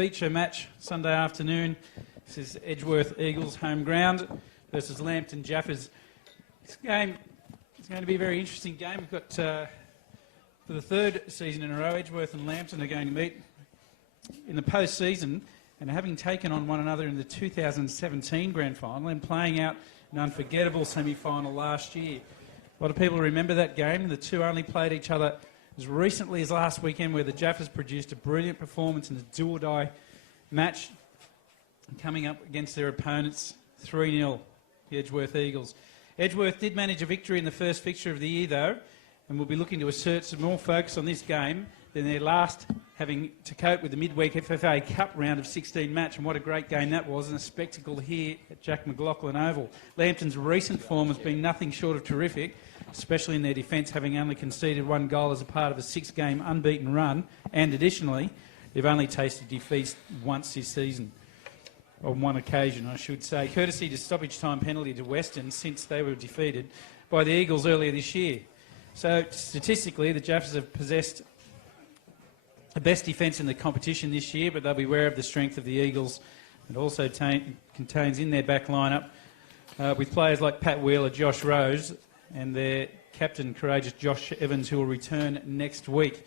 feature match Sunday afternoon. This is Edgeworth Eagles home ground versus Lambton Jaffas. This game is going to be a very interesting game. We've got, for the third season in a row, Edgeworth and Lambton are going to meet in the post-season, and having taken on one another in the 2017 grand final and playing out an unforgettable semi-final last year. A lot of people remember that game. The two only played each other as recently as last weekend, where the Jaffas produced a brilliant performance in a do-or-die match, coming up against their opponents 3-0, the Edgeworth Eagles. Edgeworth did manage a victory in the first fixture of the year, though, and will be looking to assert some more focus on this game than their last, having to cope with the midweek FFA Cup round of 16 match, and what a great game that was, and a spectacle here at Jack McLaughlin Oval. Lambton's recent form has been nothing short of terrific, especially in their defence, having only conceded one goal as a part of a 6-game unbeaten run, and additionally, they've only tasted defeat once this season. On one occasion, I should say, courtesy to stoppage time penalty to Western since they were defeated by the Eagles earlier this year. So statistically, the Jaffas have possessed the best defence in the competition this year, but they'll be aware of the strength of the Eagles. It also contains in their back lineup with players like Pat Wheeler, Josh Rose, and their captain, courageous Josh Evans, who will return next week.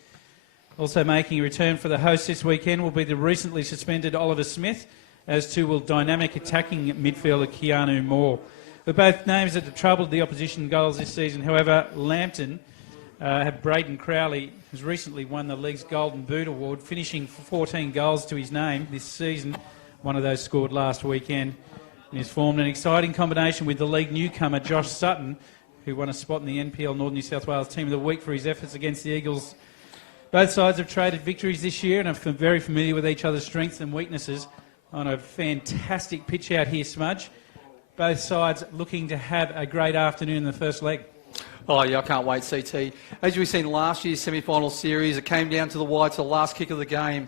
Also making a return for the hosts this weekend will be the recently suspended Oliver Smith, as too will dynamic attacking midfielder Keanu Moore. But both names that have troubled the opposition goals this season. However, Lambton have Braden Crowley, who's recently won the league's Golden Boot Award, finishing 14 goals to his name this season. One of those scored last weekend. And he's formed an exciting combination with the league newcomer Josh Sutton, who won a spot in the NPL Northern New South Wales Team of the Week for his efforts against the Eagles. Both sides have traded victories this year and are very familiar with each other's strengths and weaknesses. On a fantastic pitch out here, Smudge. Both sides looking to have a great afternoon in the first leg. Oh, yeah, I can't wait, CT. As we've seen last year's semi-final series, it came down to the wire, to the last kick of the game,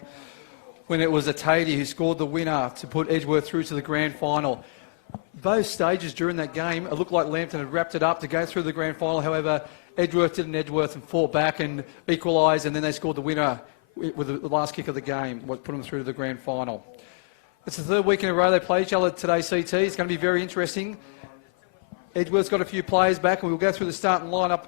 when it was Atadi who scored the winner to put Edgeworth through to the grand final. Both stages during that game, it looked like Lambton had wrapped it up to go through the grand final. However, Edgeworth did an Edgeworth and fought back and equalised, and then they scored the winner with the last kick of the game, what put them through to the grand final. It's the third week in a row they play each other today, CT. It's going to be very interesting. Edgeworth's got a few players back, and we'll go through the starting lineup.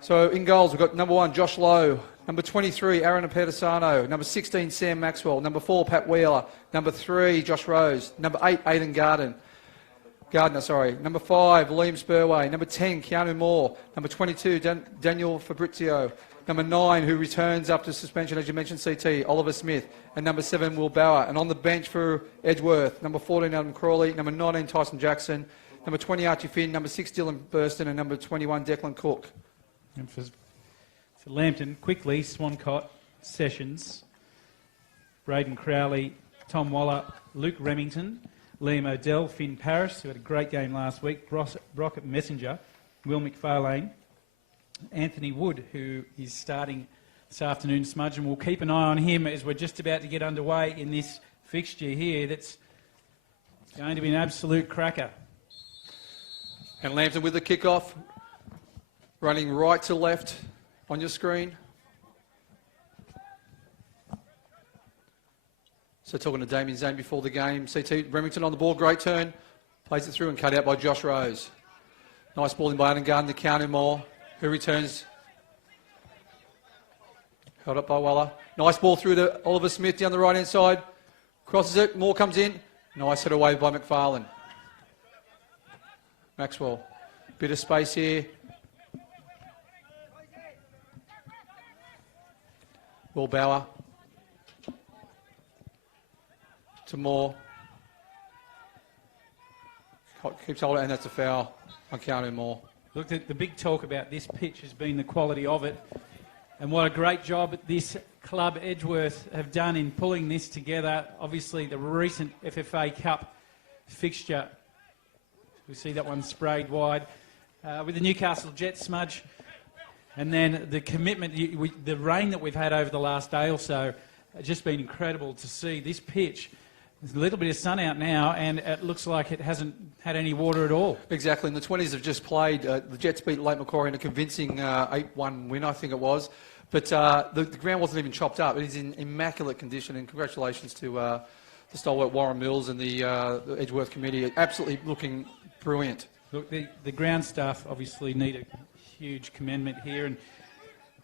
So in goals, we've got number 1, Josh Lowe. Number 23, Aaron Pedersano. Number 16, Sam Maxwell. Number 4, Pat Wheeler. Number 3, Josh Rose. Number 8, Aidan Gardner. Number 5, Liam Spurway. Number 10, Keanu Moore. Number 22, Daniel Fabrizio. Number 9, who returns after suspension, as you mentioned, CT, Oliver Smith. And number 7, Will Bauer. And on the bench for Edgeworth, number 14, Adam Crawley. Number 19, Tyson Jackson. Number 20, Archie Finn. Number 6, Dylan Burston. And number 21, Declan Cook. And for Lambton, quickly, Swan Cox, Sessions, Braden Crowley, Tom Waller, Luke Remington, Liam O'Dell, Finn Paris, who had a great game last week, Brockett Messenger, Will McFarlane, Anthony Wood, who is starting this afternoon, Smudge, and we'll keep an eye on him as we're just about to get underway in this fixture here. That's going to be an absolute cracker. And Lambton with the kick-off, running right to left on your screen. So talking to Damien Zane before the game. CT Remington on the ball, great turn. Plays it through and cut out by Josh Rose. Nice ball in by Adam Gardner to Keanu Moore, who returns. Held up by Waller. Nice ball through to Oliver Smith down the right-hand side. Crosses it, Moore comes in. Nice hit away by McFarlane. Maxwell. Bit of space here. Will Bauer. To Moore. Keeps holding, and that's a foul on Keanu Moore. Look, the big talk about this pitch has been the quality of it, and what a great job this club, Edgeworth, have done in pulling this together. Obviously, the recent FFA Cup fixture, we see that one sprayed wide, with the Newcastle Jets, Smudge, and then the commitment, the rain that we've had over the last day or so, has just been incredible to see this pitch. There's a little bit of sun out now, and it looks like it hasn't had any water at all. Exactly, and the 20s have just played. The Jets beat Lake Macquarie in a convincing 8-1 win, I think it was. But the ground wasn't even chopped up. It is in immaculate condition, and congratulations to the stalwart Warren Mills and the Edgeworth committee. Absolutely looking brilliant. Look, the ground staff obviously need a huge commendment here, and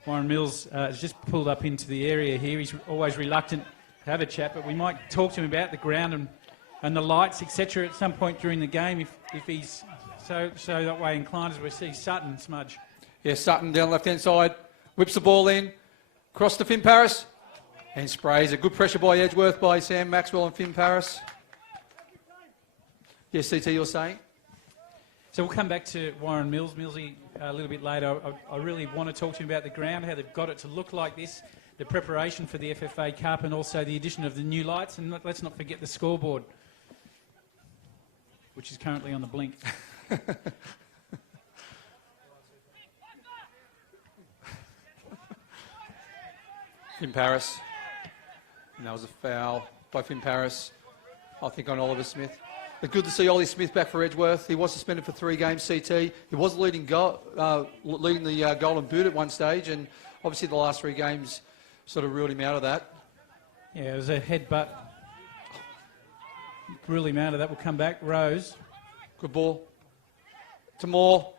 Warren Mills has just pulled up into the area here. He's always reluctant to have a chat, but we might talk to him about the ground and the lights, etc. at some point during the game if he's so that way inclined, as we see Sutton smudge. Yeah, Sutton down the left-hand side, whips the ball in, cross to Finn Paris, and sprays. A good pressure by Edgeworth by Sam Maxwell and Finn Paris. Yes, CT, you're saying? So we'll come back to Warren Mills. Millsy, a little bit later. I really want to talk to him about the ground, how they've got it to look like this, the preparation for the FFA Cup, and also the addition of the new lights. And let's not forget the scoreboard, which is currently on the blink. Finn Paris. And that was a foul by Finn Paris, I think, on Oliver Smith. But good to see Ollie Smith back for Edgeworth. He was suspended for 3 games, CT. He was leading the Golden Boot at one stage, and obviously the last 3 games sort of ruled him out of that. Yeah, it was a headbutt. Ruled him out of that. We'll come back. Rose. Good ball to Moore.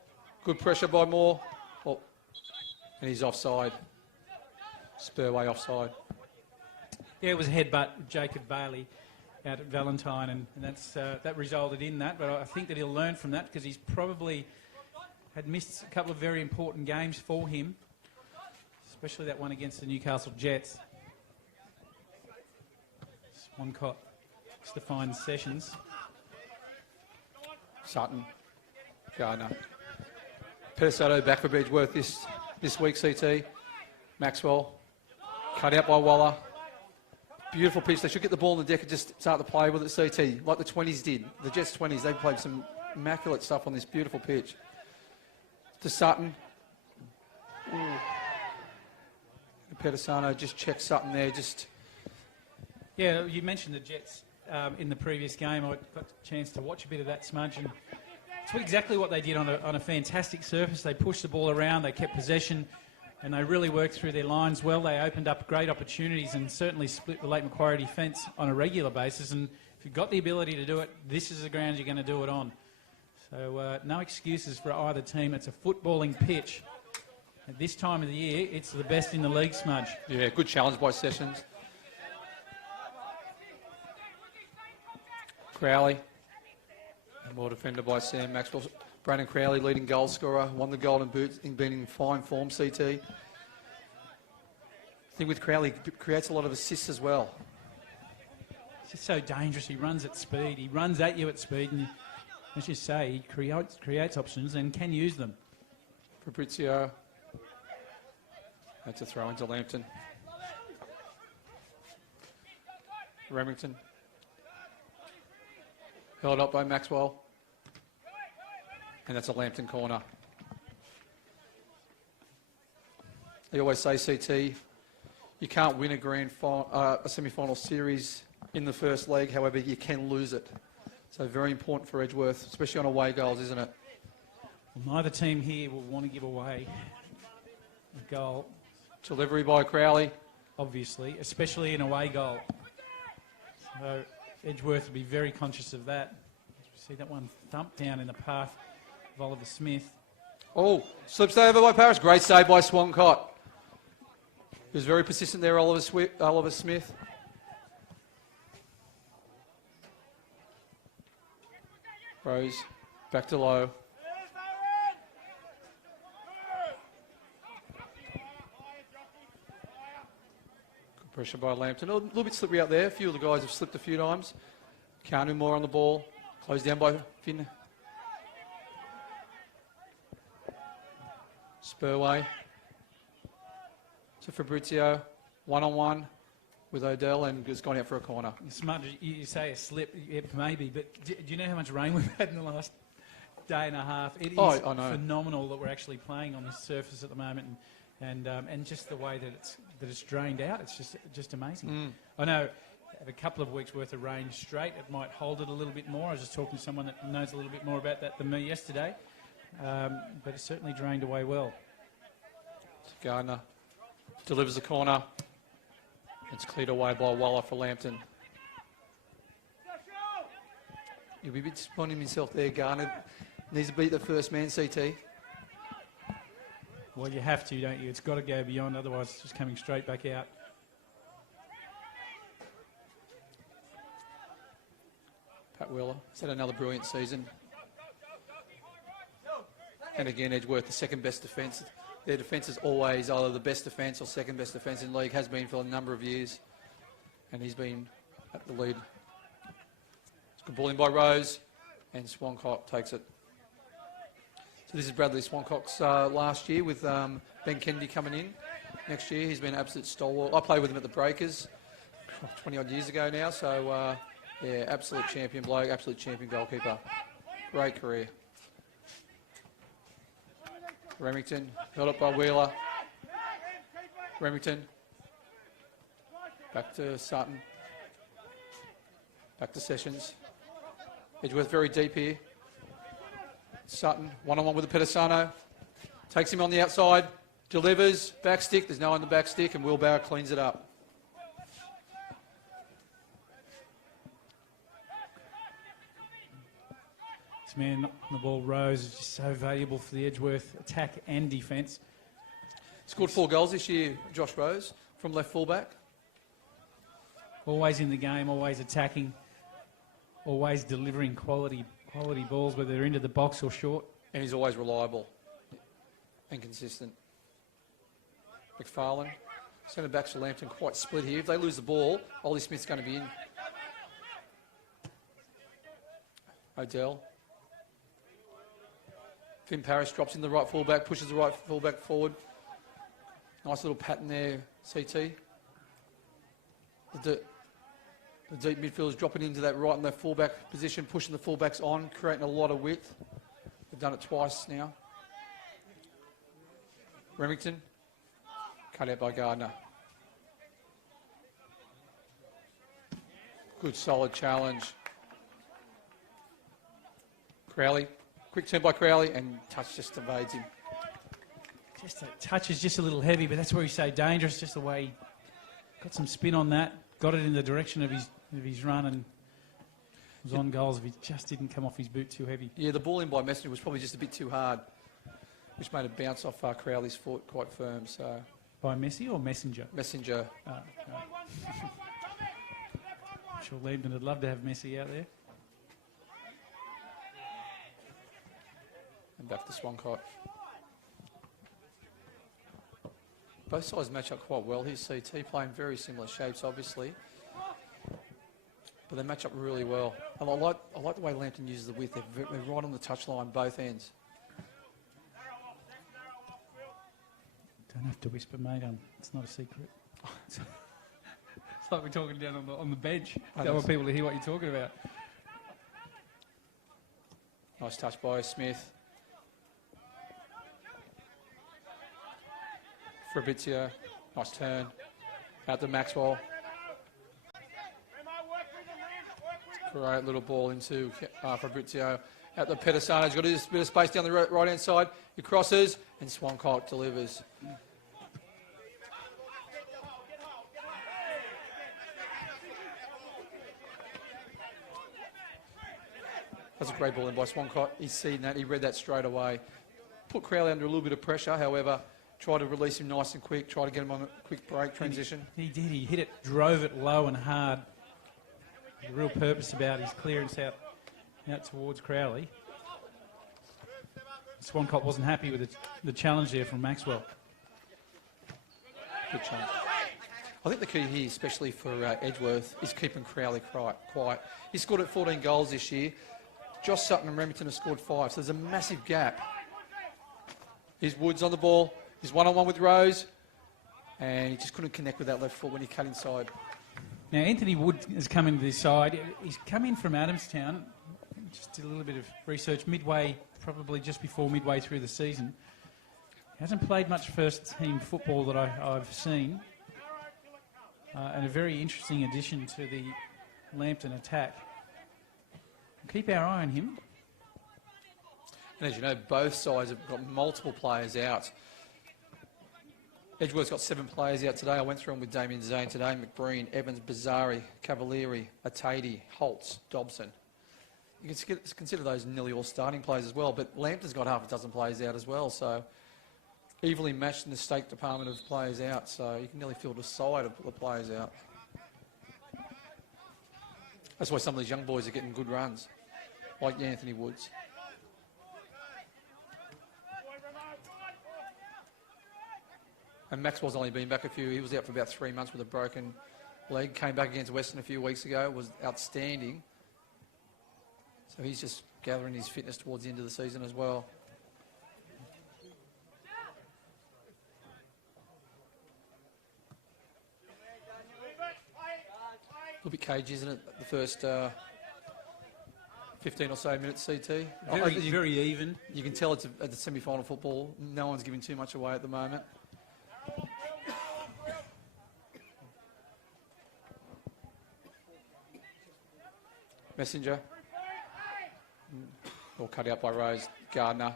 Good pressure by Moore. Oh, and he's offside. Spurway offside. Yeah, it was a headbutt, Jacob Bailey out at Valentine, and that resulted in that. But I think that he'll learn from that, because he's probably had missed a couple of very important games for him, especially that one against the Newcastle Jets. Swan Cox, Stefan Sessions. Sutton. Gardner. Petisotto back for Edgeworth this week, CT. Maxwell. Cut out by Waller. Beautiful pitch. They should get the ball in the deck and just start to play with it, CT, like the 20s did. The Jets 20s, they played some immaculate stuff on this beautiful pitch. To Sutton. Petisano just checked Sutton there. Yeah, you mentioned the Jets in the previous game. I got a chance to watch a bit of that, Smudge, and it's exactly what they did on a fantastic surface. They pushed the ball around, they kept possession, and they really worked through their lines well. They opened up great opportunities and certainly split the Lake Macquarie defence on a regular basis. And if you've got the ability to do it, this is the ground you're going to do it on. So no excuses for either team. It's a footballing pitch. At this time of the year, it's the best in the league, Smudge. Yeah, good challenge by Sessions. Crowley. And well defended by Sam Maxwell. Brandon Crowley, leading goal scorer, won the Golden Boot, in being in fine form, CT. The thing with Crowley, creates a lot of assists as well. It's just so dangerous. He runs at speed. He runs at you at speed, and as you say, he creates options and can use them. Fabrizio. That's a throw into Lambton. Remington. Held up by Maxwell. And that's a Lambton corner. They always say, CT, you can't win a semi-final series in the first leg, however, you can lose it. So very important for Edgeworth, especially on away goals, isn't it? Well, neither team here will want to give away a goal. Delivery by Crowley. Obviously, especially an away goal. So Edgeworth will be very conscious of that. See that one thumped down in the path of Oliver Smith. Oh, slips over by Paris. Great save by Swan Cox. He was very persistent there, Oliver Smith. Rose, back to low. Good pressure by Lambton. A little bit slippery out there. A few of the guys have slipped a few times. Can't do more on the ball. Closed down by Finn. Spurway. To Fabrizio. One-on-one with Odell, and it's gone out for a corner. Smart, you say a slip, yeah, maybe, but do you know how much rain we've had in the last day and a half? It is I know. phenomenal that we're actually playing on this surface at the moment, and just the way that it's drained out, it's just amazing. I know a couple of weeks worth of rain straight, it might hold it a little bit more. I was just talking to someone that knows a little bit more about that than me yesterday, but it's certainly drained away well. Gardner Delivers the corner. It's cleared away by Waller for Lambton. He'll be a bit disappointed in himself there, Garner. Needs to beat the first man, CT. Well, you have to, don't you? It's got to go beyond, otherwise it's just coming straight back out. Pat Wheeler has had another brilliant season. And again, Edgeworth, the second best defence. Their defence is always either the best defence or second best defence in the league, has been for a number of years. And he's been at the lead. It's good ball in by Rose, and Swan Cox takes it. So this is Bradley Swan Cox last year with Ben Kennedy coming in. Next year, he's been an absolute stalwart. I played with him at the Breakers 20 odd years ago now, so yeah, absolute champion bloke, absolute champion goalkeeper. Great career. Remington, held up by Wheeler. Remington. Back to Sutton. Back to Sessions. Edgeworth very deep here. Sutton, one-on-one with the Pedisano. Takes him on the outside. Delivers. Back stick. There's no one on the back stick, and Wilbauer cleans it up. This man on the ball, Rose, is just so valuable for the Edgeworth attack and defence. Scored 4 goals this year, Josh Rose, from left fullback. Always in the game, always attacking, always delivering quality balls, whether they're into the box or short. And he's always reliable and consistent. McFarlane, centre backs for Lambton, quite split here. If they lose the ball, Ollie Smith's going to be in. Odell. Finn Parrish drops in the right fullback, pushes the right fullback forward. Nice little pattern there, CT. The deep midfielders dropping into that right and left fullback position, pushing the fullbacks on, creating a lot of width. They've done it twice now. Remington, cut out by Gardner. Good solid challenge. Crowley, quick turn by Crowley, and touch just evades him. Just a touch is just a little heavy, but that's where he's so dangerous, just the way he got some spin on that, got it in the direction of his run, and was on goals if he just didn't come off his boot too heavy. Yeah, the ball in by Messenger was probably just a bit too hard, which made it bounce off Crowley's foot quite firm. So By Messi or Messenger? Messenger. I'm sure Lambton would love to have Messi out there. And back to Swan Cox. Both sides match up quite well. Here's CT playing very similar shapes, obviously. But they match up really well. And I like the way Lambton uses the width. They're right on the touchline, both ends. Don't have to whisper, mate. It's not a secret. It's like we're talking down on the bench. Don't want people to hear what you're talking about. Nice touch by Smith. Fabrizio, nice turn. Out to Maxwell. Great little ball into Fabrizio. Out to Pedisano. He's got a bit of space down the right-hand side. He crosses, and Swan Cox delivers. That's a great ball in by Swan Cox. He's seen that. He read that straight away. Put Crowley under a little bit of pressure, however. Try to release him nice and quick. Try to get him on a quick break transition. He did. He hit it, drove it low and hard. The real purpose about his clearance out towards Crowley. Swancott wasn't happy with the challenge there from Maxwell. Good challenge. I think the key here, especially for Edgeworth, is keeping Crowley quiet. He scored at 14 goals this year. Josh Sutton and Remington have scored 5, so there's a massive gap. Here's Woods on the ball. He's one-on-one with Rose, and he just couldn't connect with that left foot when he cut inside. Now, Anthony Wood has come into this side. He's come in from Adamstown. Just did a little bit of research midway, probably just before midway through the season. He hasn't played much first-team football that I've seen. And a very interesting addition to the Lambton attack. Keep our eye on him. And as you know, both sides have got multiple players out. Edgeworth's got 7 players out today. I went through them with Damien Zane today. McBreen, Evans, Bazzari, Cavalieri, Atadi, Holtz, Dobson. You can consider those nearly all starting players as well, but Lambton's got half a dozen players out as well, so evenly matched in the state department of players out, so you can nearly field a side of the players out. That's why some of these young boys are getting good runs, like Anthony Woods. And Maxwell's only been back he was out for about 3 months with a broken leg, came back against Western a few weeks ago, was outstanding. So he's just gathering his fitness towards the end of the season as well. A little bit cagey, isn't it? The first 15 or so minutes, CT. Very even. You can tell it's a semi-final football. No one's giving too much away at the moment. Messenger. All cut out by Rose. Gardner.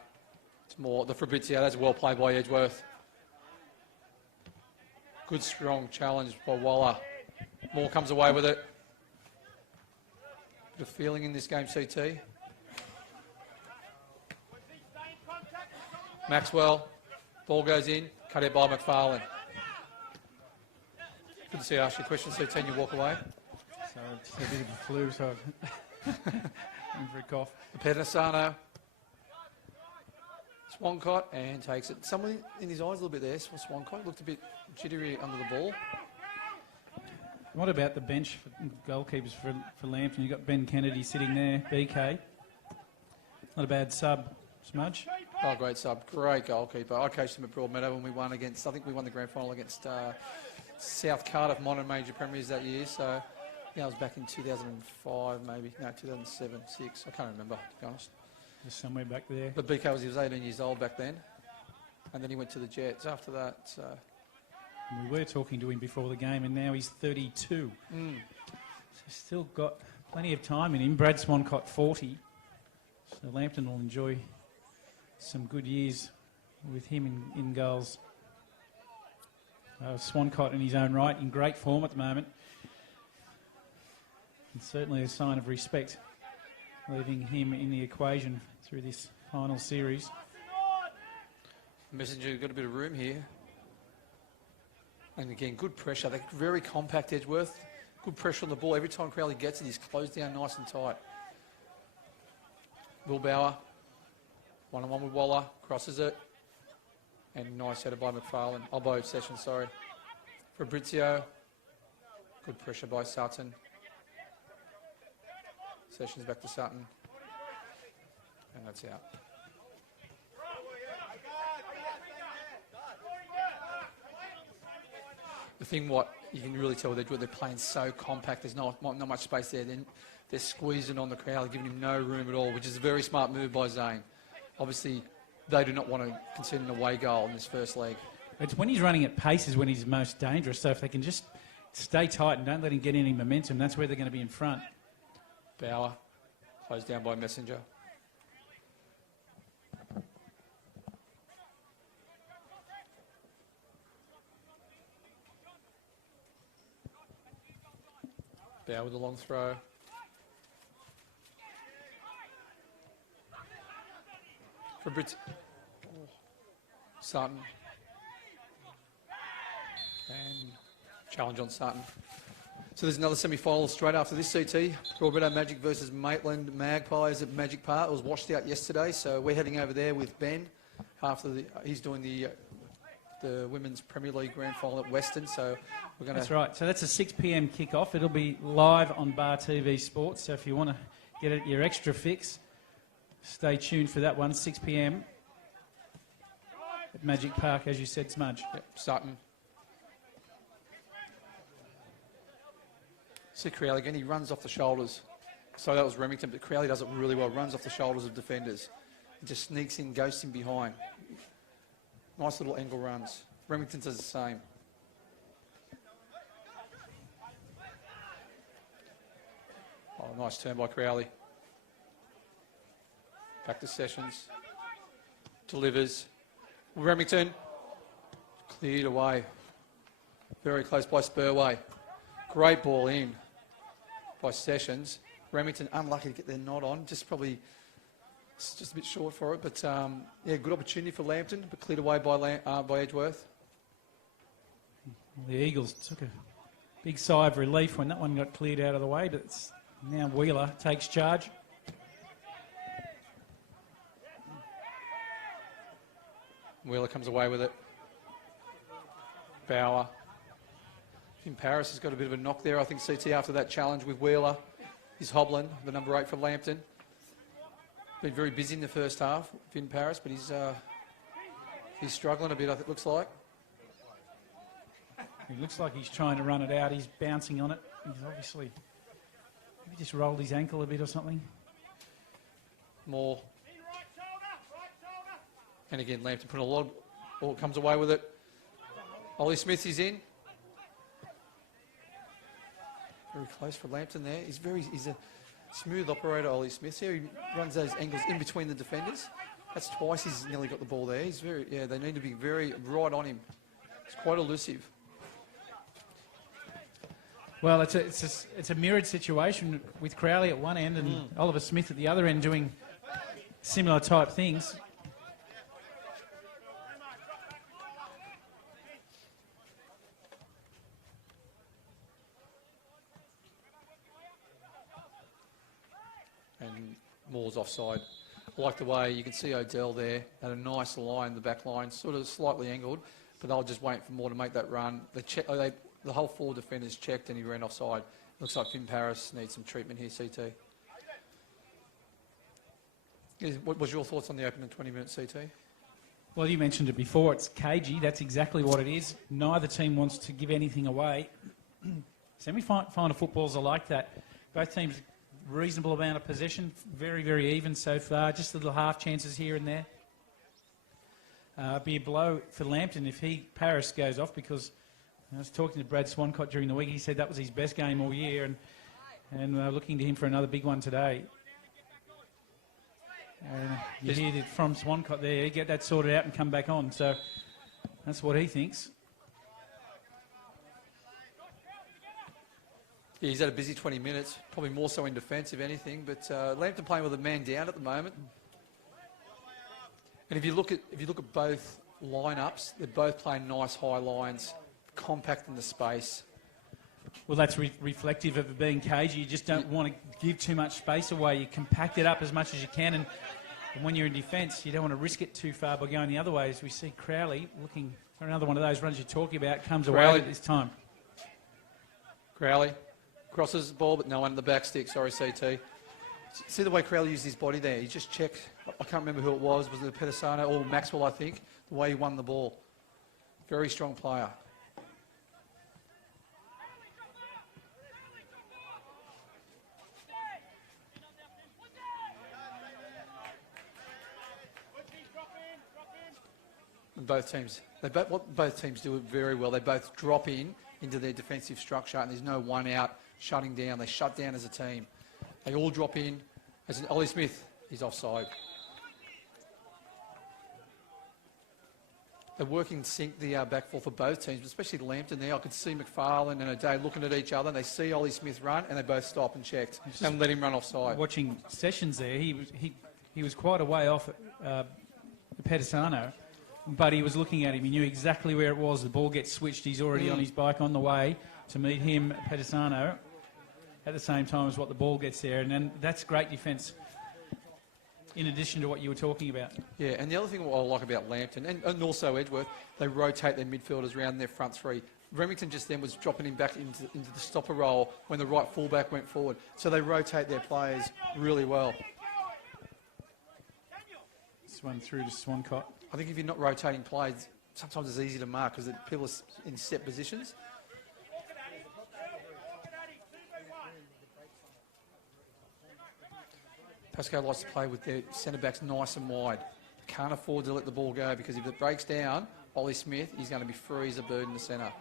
It's more the Fabrizio. That's well played by Edgeworth. Good strong challenge by Waller. Moore comes away with it. Bit of feeling in this game, CT. Maxwell. Ball goes in. Cut out by McFarlane. Good to see you ask your question, CT, and you walk away. So it's a bit of a flu, so I'm for a cough. Pedasano. Swan Cox and takes it. Someone in his eyes a little bit there. Swan Cox looked a bit jittery under the ball. What about the bench for goalkeepers for Lambton? You've got Ben Kennedy sitting there, BK. Not a bad sub, Smudge. Oh, great sub. Great goalkeeper. I coached him at Broadmeadow when we won against, I think we won the grand final against South Cardiff Modern Major Premiers that year. So, yeah, I was back in 2005 maybe. No, 2007, 6. I can't remember, to be honest. Just somewhere back there. But BK he was 18 years old back then. And then he went to the Jets after that. So. We were talking to him before the game, and now he's 32. So still got plenty of time in him. Brad Swancott, 40. So Lambton will enjoy some good years with him in goals. Swancott in his own right, in great form at the moment. And certainly a sign of respect, leaving him in the equation through this final series. Messenger got a bit of room here. And again, good pressure. They're very compact, Edgeworth. Good pressure on the ball. Every time Crowley gets it, he's closed down nice and tight. Will Bauer, one-on-one with Waller, crosses it. And nice header by McFarlane. By Sessions, sorry. Fabrizio. Good pressure by Sutton. Sessions back to Sutton. And that's out. The thing what you can really tell with Edgeworth, they're playing so compact, there's not much space there. They're squeezing on the Crowley, giving him no room at all, which is a very smart move by Zane. Obviously, they do not want to concede an away goal in this first leg. It's when he's running at pace is when he's most dangerous, so if they can just stay tight and don't let him get any momentum, that's where they're going to be in front. Bauer, closed down by Messenger. Bauer with a long throw. Fabrizio. Sutton. And challenge on Sutton. So there's another semi-final straight after this, CT. Broadmeadow Magic versus Maitland Magpies at Magic Park. It was washed out yesterday, so we're heading over there with Ben. He's doing the Women's Premier League Grand Final at Western, so we're going to... That's right. So that's a 6 p.m. kick-off. It'll be live on Bar TV Sports, so if you want to get your extra fix, stay tuned for that one, 6 p.m. at Magic Park, as you said, Smudge. Yep, Sutton. See Crowley again, he runs off the shoulders. So that was Remington, but Crowley does it really well, runs off the shoulders of defenders. He just sneaks in, ghosts in behind. Nice little angle runs. Remington does the same. Oh, nice turn by Crowley. Back to Sessions. Delivers. Remington. Cleared away. Very close by Spurway. Great ball in by Sessions. Remington unlucky to get their knot on. Just probably just a bit short for it. But, yeah, good opportunity for Lambton, but cleared away by Edgeworth. The Eagles took a big sigh of relief when that one got cleared out of the way, but it's now Wheeler takes charge. Wheeler comes away with it. Bauer. Finn Paris has got a bit of a knock there. I think CT after that challenge with Wheeler. He's hobbling, the number 8 for Lambton. Been very busy in the first half, Finn Paris, but he's struggling a bit, it looks like. It looks like he's trying to run it out. He's bouncing on it. He's obviously maybe just rolled his ankle a bit or something. More. And again, Lambton put a lot of, comes away with it. Ollie Smith is in. Very close for Lambton there. He's a smooth operator, Ollie Smith. Here he runs those angles in between the defenders. That's twice he's nearly got the ball there. They need to be very right on him. It's quite elusive. Well, it's a mirrored situation with Crowley at one end and Oliver Smith at the other end doing similar type things. And Moore's offside. I like the way you can see Odell there at a nice line, the back line, sort of slightly angled, but they'll just wait for Moore to make that run. The whole 4 defenders checked and he ran offside. Looks like Finn Paris needs some treatment here, CT. What was your thoughts on the opening 20-minute CT? Well, you mentioned it before. It's cagey. That's exactly what it is. Neither team wants to give anything away. Semi-final footballs are like that. Both teams, reasonable amount of possession, very, very even so far. Just little half chances here and there. Be a blow for Lambton if Paris goes off, because I was talking to Brad Swan Cox during the week. He said that was his best game all year, and we're looking to him for another big one today. You hear that from Swan Cox there, get that sorted out and come back on. So that's what he thinks. Yeah, he's had a busy 20 minutes, probably more so in defence, if anything. But Lambton playing with a man down at the moment. And if you look at both lineups, they're both playing nice high lines, compact in the space. Well, that's reflective of it being cagey. You just don't want to give too much space away. You compact it up as much as you can, and when you're in defence, you don't want to risk it too far by going the other way. As we see Crowley looking for another one of those runs you're talking about, comes away at this time. Crowley crosses the ball, but no one in the back stick. Sorry, CT. See the way Crowley used his body there. He just checked. I can't remember who it was. Was it Pedisano or Maxwell, I think? The way he won the ball. Very strong player. And both teams, what both teams do very well, they both drop into their defensive structure, and there's no one out shutting down. They shut down as a team. They all drop in. As in Ollie Smith, he's offside. They're working sync the back four for both teams, especially Lambton there. I could see McFarlane and O'Day looking at each other. They see Ollie Smith run, and they both stop and checked and let him run offside. Watching Sessions there, he was quite a way off Pedisano, but he was looking at him. He knew exactly where it was. The ball gets switched. He's already on his bike on the way to meet him, Pedisano, at the same time as what the ball gets there. And then that's great defence, in addition to what you were talking about. Yeah, and the other thing I like about Lambton, and also Edgeworth, they rotate their midfielders around their front three. Remington just then was dropping him back into the stopper role when the right fullback went forward. So they rotate their players really well. This one through to Swan Cox. I think if you're not rotating players, sometimes it's easy to mark because people are in set positions. Pascal likes to play with their centre-backs nice and wide. Can't afford to let the ball go because if it breaks down, Ollie Smith, he's going to be free as a bird in the centre.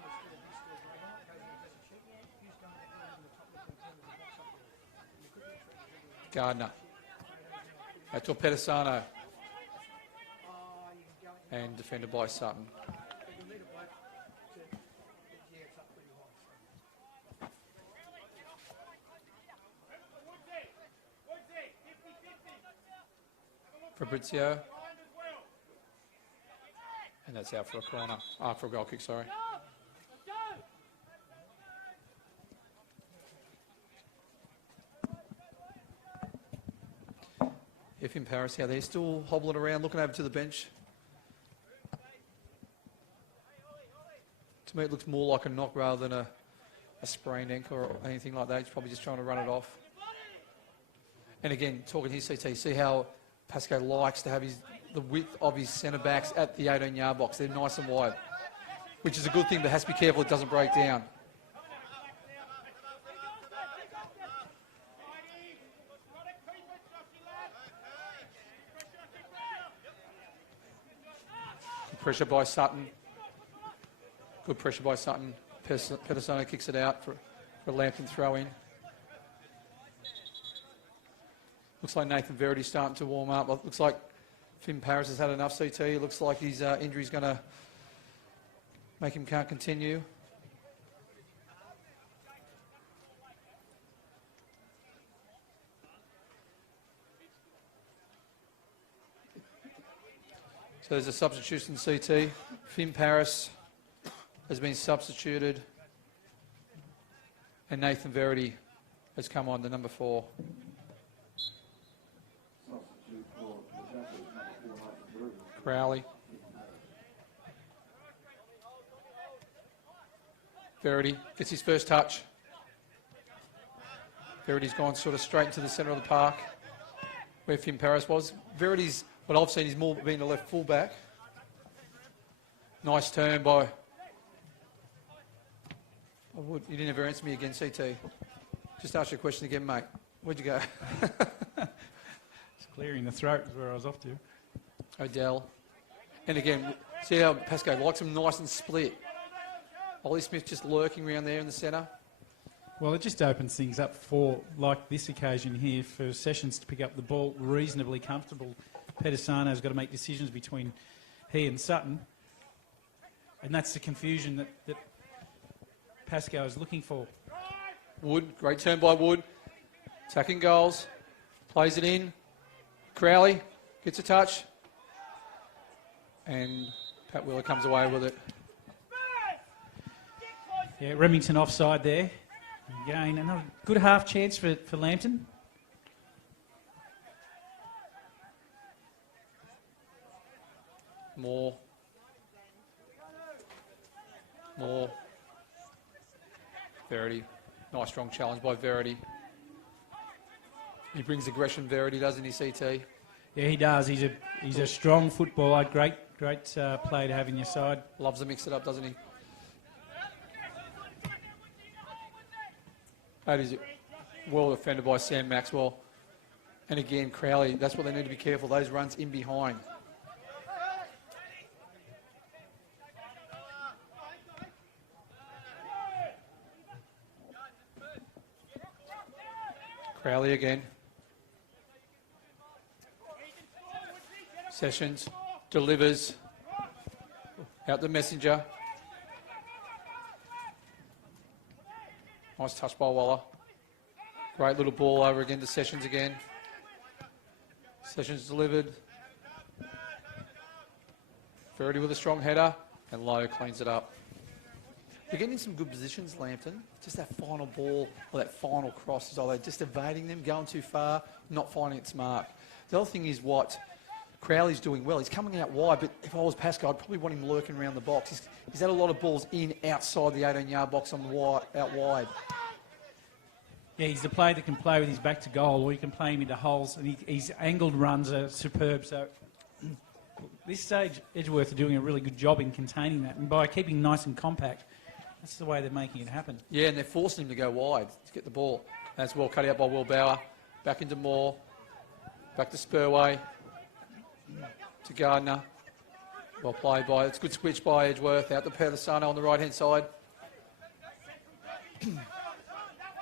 Gardner. Out to Pedisano. And defended by Sutton. Fabrizio. And that's out for a corner. For a goal kick, sorry. If in Paris, they're still hobbling around, looking over to the bench. To me, it looks more like a knock rather than a sprained ankle or anything like that. He's probably just trying to run it off. And again, talking his CT, see how Pascoe likes to have the width of his centre-backs at the 18-yard box. They're nice and wide, which is a good thing, but has to be careful it doesn't break down. Good pressure by Sutton. Good pressure by Sutton. Pedersano kicks it out for a Lambton throw-in. Looks like Nathan Verity's starting to warm up. Looks like Finn Paris has had enough CT. Looks like his injury's going to make him can't continue. So there's a substitution CT. Finn Paris has been substituted. And Nathan Verity has come on, the number 4. Crowley. Verity gets his first touch. Verity's gone sort of straight into the centre of the park where Finn Paris was. Verity's, what I've seen, is more being a left fullback. Nice turn by... You didn't ever answer me again, CT. Just ask your question again, mate. Where'd you go? It's clearing the throat is where I was off to. Odell. And again, see how Pascoe likes him nice and split. Ollie Smith just lurking around there in the centre. Well, it just opens things up for, like this occasion here, for Sessions to pick up the ball reasonably comfortable. Pedersano's got to make decisions between he and Sutton. And that's the confusion that Pascoe is looking for. Wood, great turn by Wood. Attacking goals. Plays it in. Crowley gets a touch. And Pat Wheeler comes away with it. Yeah, Remington offside there. Again, another good half chance for Lambton. More. Verity. Nice strong challenge by Verity. He brings aggression, Verity, doesn't he, CT? Yeah, he does. He's a strong footballer. Great player to have in your side. Loves to mix it up, doesn't he? That is well defended by Sam Maxwell. And again, Crowley, that's what they need to be careful, those runs in behind. Crowley again. Sessions delivers out the messenger. Nice touch by Waller. Great little ball over again to Sessions again. Sessions delivered. Verity with a strong header, and Lowe cleans it up. They're getting in some good positions, Lambton. Just that final ball or that final cross is all they're just evading them, going too far, not finding its mark. The other thing is what Crowley's doing well. He's coming out wide, but if I was Pascoe, I'd probably want him lurking around the box. He's had a lot of balls in outside the 18-yard box on the out wide. Yeah, he's the player that can play with his back to goal, or you can play him into holes, and his angled runs are superb. So this stage, Edgeworth are doing a really good job in containing that, and by keeping nice and compact, that's the way they're making it happen. Yeah, and they're forcing him to go wide to get the ball. That's well cut out by Will Bauer. Back into Moore. Back to Spurway. To Gardner. Well played by... It's a good switch by Edgeworth. Out to Pedersano on the right-hand side.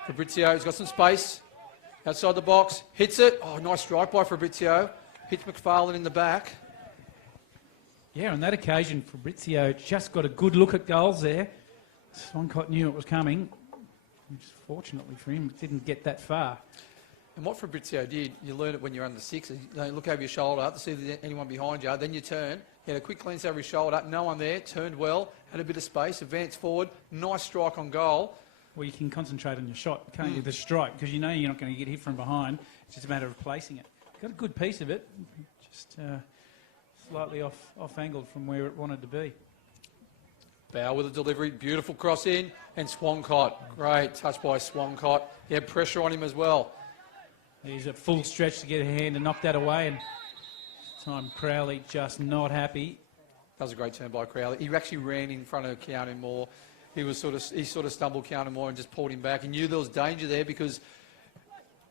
Fabrizio's got some space. Outside the box. Hits it. Oh, nice strike by Fabrizio. Hits McFarlane in the back. Yeah, on that occasion, Fabrizio just got a good look at goals there. Swan Cox knew it was coming. Fortunately for him, it didn't get that far. And what Fabrizio did, you learn it when you're under six. You look over your shoulder to see if there's anyone behind you. Then you turn. He had a quick glance over his shoulder. No one there. Turned well. Had a bit of space. Advanced forward. Nice strike on goal. Well, you can concentrate on your shot, can't you? The strike, because you know you're not going to get hit from behind. It's just a matter of placing it. Got a good piece of it, just slightly off-angled from where it wanted to be. Bow with a delivery. Beautiful cross in. And Swan Cox. Great touch by Swan Cox. He had pressure on him as well. He's a full stretch to get a hand and knock that away. And this time Crowley just not happy. That was a great turn by Crowley. He actually ran in front of County Moore. He sort of stumbled County Moore and just pulled him back. He knew there was danger there because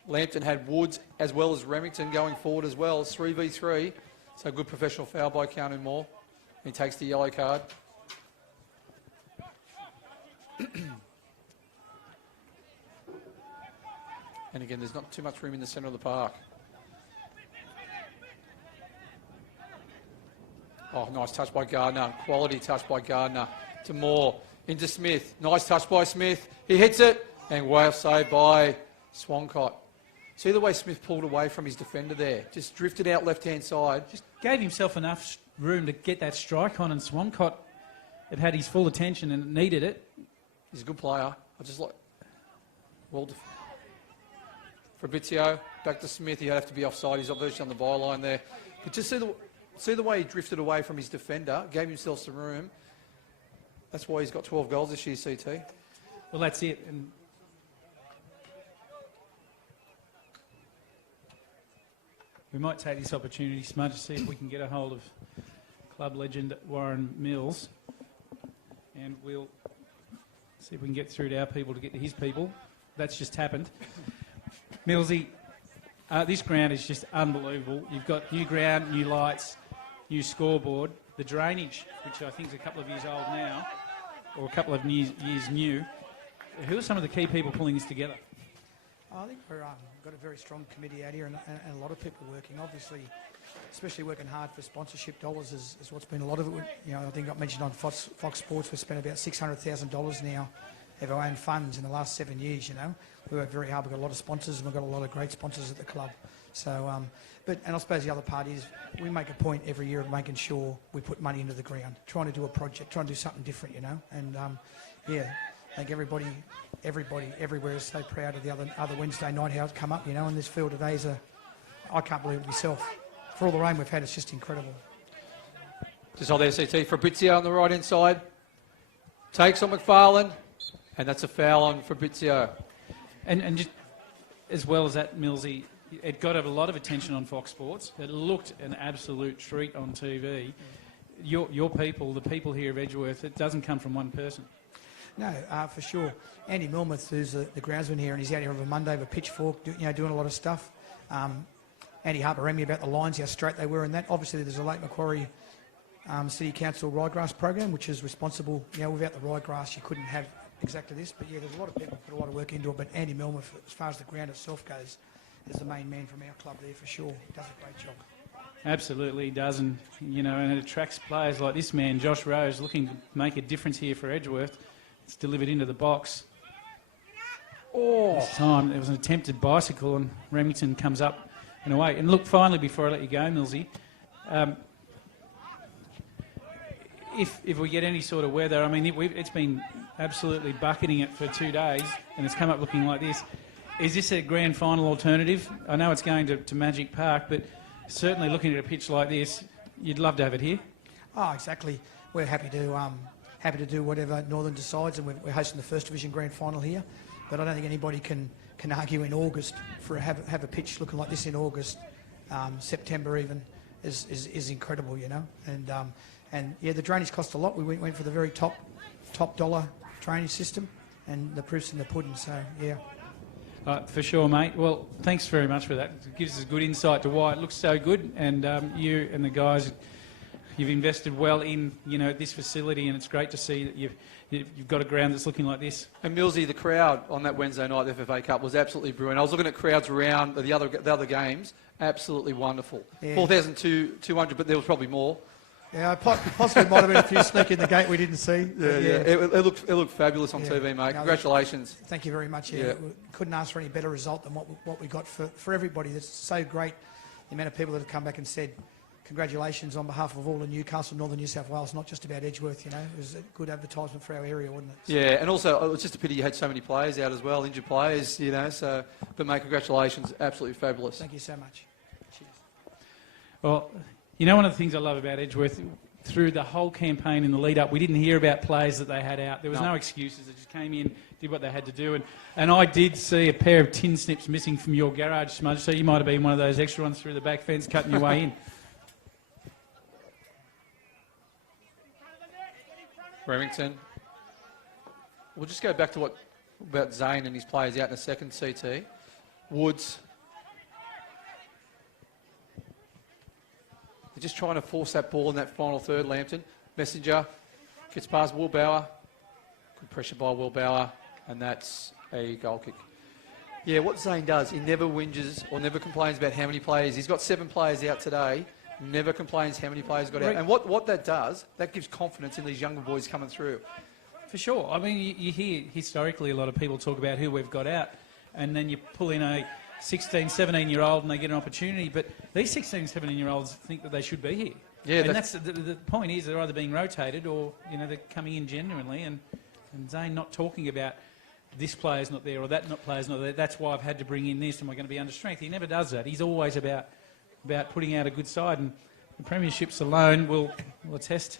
Lambton had Woods as well as Remington going forward as well. It's 3v3. So a good professional foul by County Moore. He takes the yellow card. And again, there's not too much room in the centre of the park. Oh, nice touch by Gardner. Quality touch by Gardner. To Moore. Into Smith. Nice touch by Smith. He hits it. And well saved by Swan Cox. See the way Smith pulled away from his defender there. Just drifted out left-hand side. Just gave himself enough room to get that strike on, and Swancott, it had his full attention and it needed it. He's a good player. I just like... Well, Fabrizio, back to Smith. He'd have to be offside. He's obviously on the byline there. But just see the way he drifted away from his defender, gave himself some room. That's why he's got 12 goals this year, CT. Well, that's it. And we might take this opportunity, Smudge, to see if we can get a hold of club legend Warren Mills. And we'll see if we can get through to our people to get to his people. That's just happened. Millsy, this ground is just unbelievable. You've got new ground, new lights, new scoreboard. The drainage, which I think is a couple of years old now, or a couple of years new. Who are some of the key people pulling this together? I think we've got a very strong committee out here and a lot of people working. Obviously, especially working hard for sponsorship dollars is what's been a lot of it. You know, I think I mentioned on Fox Sports we've spent about $600,000 now of our own funds in the last 7 years, you know. We work very hard. We've got a lot of sponsors and we've got a lot of great sponsors at the club. So, and I suppose the other part is we make a point every year of making sure we put money into the ground, trying to do a project, trying to do something different, you know. And, yeah, I think everybody everywhere is so proud of the other Wednesday night, how it's come up, you know, and this field today is I can't believe it myself. For all the rain we've had, it's just incredible. Just hold there, CT. Fabrizio on the right-hand side. Takes on McFarlane, and that's a foul on Fabrizio. And just as well as that, Millsy, it got a lot of attention on Fox Sports. It looked an absolute treat on TV. Your people, the people here of Edgeworth, it doesn't come from one person. No, for sure. Andy Milmuth, who's the groundsman here, and he's out here every Monday with a pitchfork, doing a lot of stuff. Andy Harper rang me about the lines, how straight they were, and that. Obviously, there's a Lake Macquarie City Council ryegrass program, which is responsible. You know, without the ryegrass, you couldn't have exactly this. But yeah, there's a lot of people put a lot of work into it. But Andy Milmuth, as far as the ground itself goes, is the main man from our club there for sure. He does a great job. Absolutely, he does, and and it attracts players like this man, Josh Rose, looking to make a difference here for Edgeworth. It's delivered into the box. Oh! This time there was an attempted bicycle, and Remington comes up and away. And look, finally, before I let you go, Millsy, if we get any sort of weather, I mean, it's been absolutely bucketing it for 2 days, and it's come up looking like this. Is this a grand final alternative? I know it's going to Magic Park, but certainly looking at a pitch like this, you'd love to have it here. Oh, exactly. We're happy to do whatever Northern decides, and we're hosting the First Division Grand Final here. But I don't think anybody can argue in August for have a pitch looking like this in August, September even, is incredible, you know. And yeah, the drainage cost a lot. We went for the very top dollar drainage system, and the proof's in the pudding. So yeah. For sure, mate. Well, thanks very much for that. It gives us a good insight to why it looks so good, and you and the guys, you've invested well in this facility, and it's great to see that you've got a ground that's looking like this. And Millsy, the crowd on that Wednesday night, the FFA Cup, was absolutely brilliant. I was looking at crowds around the other games, absolutely wonderful. Yeah. 4,200, but there was probably more. Yeah, possibly might have been a few sneak in the gate we didn't see. Yeah. It looked fabulous on TV, mate. No, Congratulations. Thank you very much. Yeah, we couldn't ask for any better result than what we got for everybody. It's so great, the amount of people that have come back and said congratulations on behalf of all of Newcastle, Northern New South Wales, not just about Edgeworth. You know, it was a good advertisement for our area, wasn't it? Yeah, and also it was just a pity you had so many players out as well, injured players. You know, so but mate, congratulations, absolutely fabulous. Thank you so much. Cheers. Well, you know, one of the things I love about Edgeworth, through the whole campaign in the lead up, we didn't hear about players that they had out. There was no excuses. They just came in, did what they had to do. And I did see a pair of tin snips missing from your garage, Smudge, so you might have been one of those extra ones through the back fence cutting your way in. Remington. We'll just go back to what about Zane and his players out in a second, CT. Woods. They're just trying to force that ball in that final third, Lambton. Messenger gets past Will Bauer. Good pressure by Will Bauer, and that's a goal kick. Yeah, what Zane does, he never whinges or never complains about how many players. He's got 7 players out today. Never complains how many players got out. And what that does, that gives confidence in these younger boys coming through. For sure. I mean, you hear historically a lot of people talk about who we've got out, and then you pull in a 16, 17-year-old and they get an opportunity. But these 16, 17-year-olds think that they should be here. Yeah, and that's the point is they're either being rotated or, you know, they're coming in genuinely. And Zane not talking about this player's not there or that player's not there. That's why I've had to bring in this. Am I going to be under strength? He never does that. He's always about putting out a good side. And the premierships alone will attest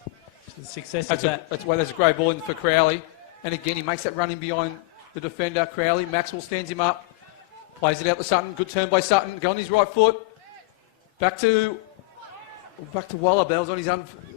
to the success of that. That's a great ball in for Crowley. And again, he makes that run in behind the defender, Crowley. Maxwell stands him up. Plays it out to Sutton. Good turn by Sutton. Go on his right foot. Back to Waller. Bell's on his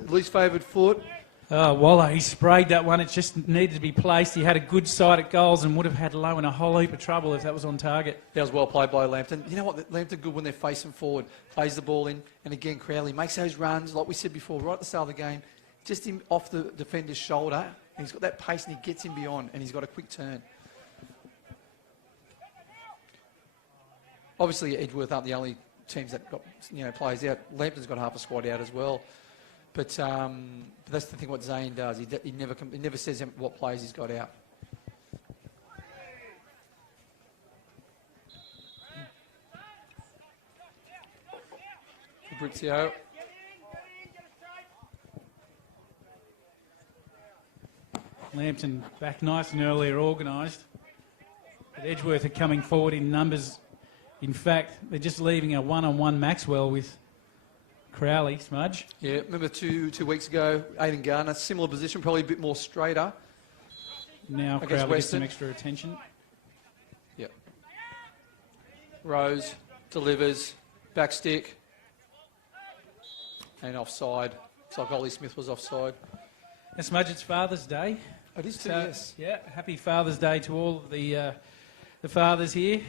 least favoured foot. Oh, Waller, he sprayed that one. It just needed to be placed. He had a good sight at goals and would have had Low in a whole heap of trouble if that was on target. That was well played by Lambton. You know what? Lambton good when they're facing forward. Plays the ball in. And again, Crowley makes those runs, like we said before, right at the start of the game. Just him off the defender's shoulder. And he's got that pace and he gets him beyond. And he's got a quick turn. Obviously, Edgeworth aren't the only teams that got players out. Lambton's got half a squad out as well. But that's the thing what Zane does. He never says what players he's got out. Fabrizio. Lambton back nice and earlier organised. But Edgeworth are coming forward in numbers. In fact, they're just leaving a one-on-one Maxwell with Crowley, Smudge. Yeah, remember two weeks ago, Aidan Garner, similar position, probably a bit more straighter. Now Crowley gets some extra attention. Yep. Rose delivers, back stick, and offside. It's like Ollie Smith was offside. And Smudge, it's Father's Day. It is too, yes. Yeah, happy Father's Day to all of the fathers here.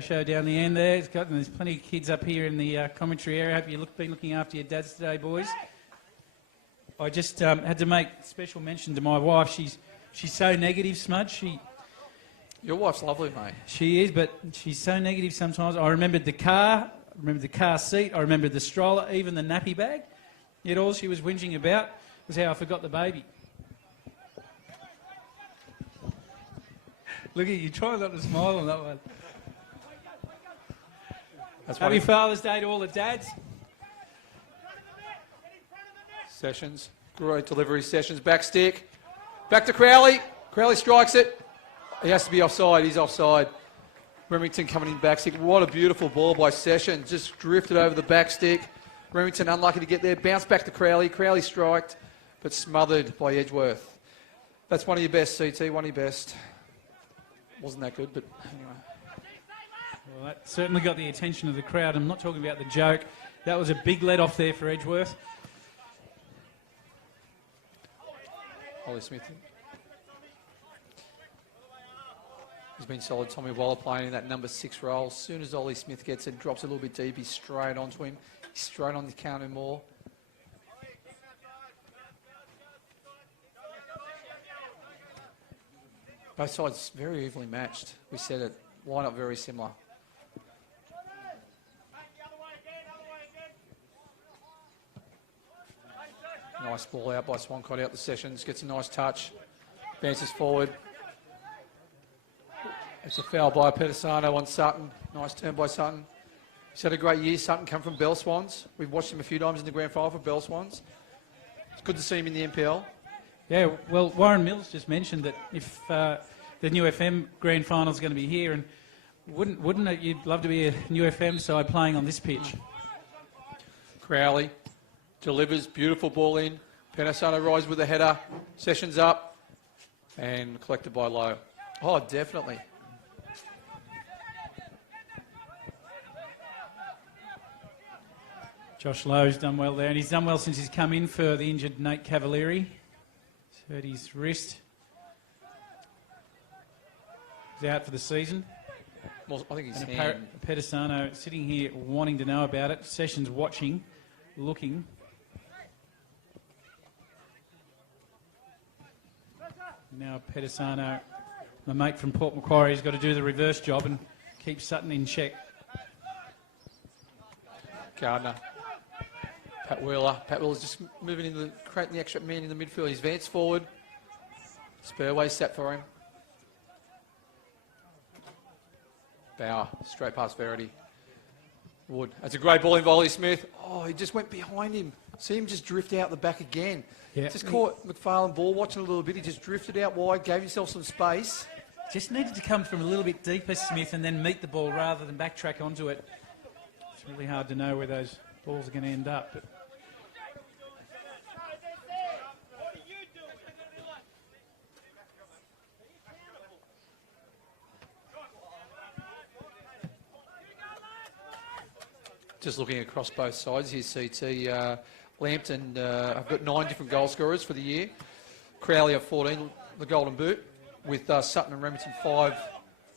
Show down the end there. There's plenty of kids up here in the commentary area. Hope you've been looking after your dads today, boys. I just had to make special mention to my wife. She's so negative, Smudge. Your wife's lovely, mate. She is, but she's so negative sometimes. I remembered the car. I remembered the car seat. I remembered the stroller, even the nappy bag. Yet all she was whinging about was how I forgot the baby. Look at you, try not to smile on that one. Happy Father's Day to all the dads. Sessions, great delivery. Sessions, back stick. Back to Crowley. Crowley strikes it. He has to be offside. He's offside. Remington coming in back stick. What a beautiful ball by Sessions. Just drifted over the back stick. Remington unlucky to get there. Bounce back to Crowley. Crowley striked, but smothered by Edgeworth. That's one of your best, CT. One of your best. Wasn't that good, but anyway. Well, that certainly got the attention of the crowd. I'm not talking about the joke. That was a big let-off there for Edgeworth. Ollie Smith. He's been solid. Tommy Waller playing in that number 6 role. As soon as Ollie Smith gets it, drops a little bit deep, he's straight onto him. He's straight on the counter more. Both sides very evenly matched. We said it. Line up very similar. Nice ball out by Swan Cox out the Sessions. Gets a nice touch. Bounces forward. It's a foul by Pedisano on Sutton. Nice turn by Sutton. He's had a great year. Sutton come from Bell Swans. We've watched him a few times in the grand final for Bell Swans. It's good to see him in the NPL. Yeah, well, Warren Mills just mentioned that if the new FM grand final is going to be here, and wouldn't it, you'd love to be a new FM side playing on this pitch? Crowley delivers, beautiful ball in. Pedisano rises with a header. Sessions up and collected by Lowe. Oh, definitely. Josh Lowe's done well there, and he's done well since he's come in for the injured Nate Cavalieri. He's hurt his wrist. He's out for the season. Well, I think he's and Pedisano sitting here wanting to know about it. Sessions watching, looking. Now Pedisano, my mate from Port Macquarie, has got to do the reverse job and keep Sutton in check. Gardner. Pat Wheeler. Pat Wheeler's just moving in the, creating the extra man in the midfield. He's advanced forward. Spurway set for him. Bauer, straight past Verity. Wood. That's a great ball in volley, Smith. Oh, he just went behind him. See him just drift out the back again. Yeah. Just caught McFarlane ball, watching a little bit. He just drifted out wide, gave himself some space. Just needed to come from a little bit deeper, Smith, and then meet the ball rather than backtrack onto it. It's really hard to know where those balls are going to end up. But just looking across both sides here, CT. Lambton have got 9 different goal scorers for the year. Crowley have 14, the Golden Boot, with Sutton and Remington five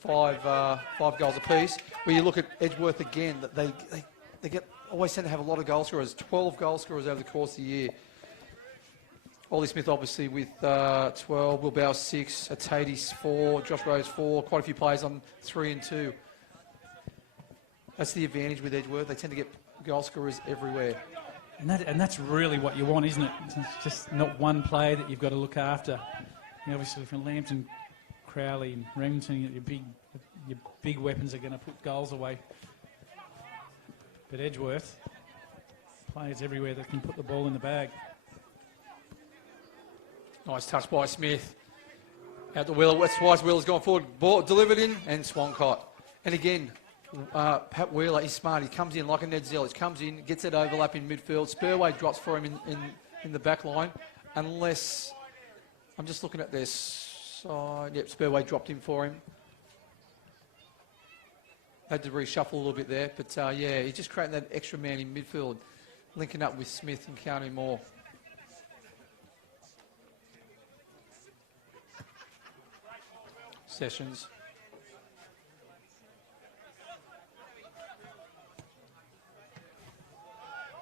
goals apiece. Where you look at Edgeworth again, that they always tend to have a lot of goal scorers, 12 goal scorers over the course of the year. Ollie Smith obviously with 12, Will Bauer 6, Atades 4, Josh Rose 4, quite a few players on 3 and 2. That's the advantage with Edgeworth. They tend to get goal scorers everywhere. And that's really what you want, isn't it? It's just not one player that you've got to look after. You know, obviously, from Lambton, Crowley, and Remington, your big weapons are going to put goals away. But Edgeworth, players everywhere that can put the ball in the bag. Nice touch by Smith. Out the Wheeler. That's twice Wheeler's gone forward. Ball delivered in, and Swan Cox. And again, Pat Wheeler, he's smart. He comes in like a Ned Zellage. Comes in, gets that overlap in midfield. Spurway drops for him in the back line. Unless, I'm just looking at this side. Yep, Spurway dropped him for him. Had to reshuffle a little bit there. But yeah, he's just creating that extra man in midfield. Linking up with Smith and County Moore. Sessions.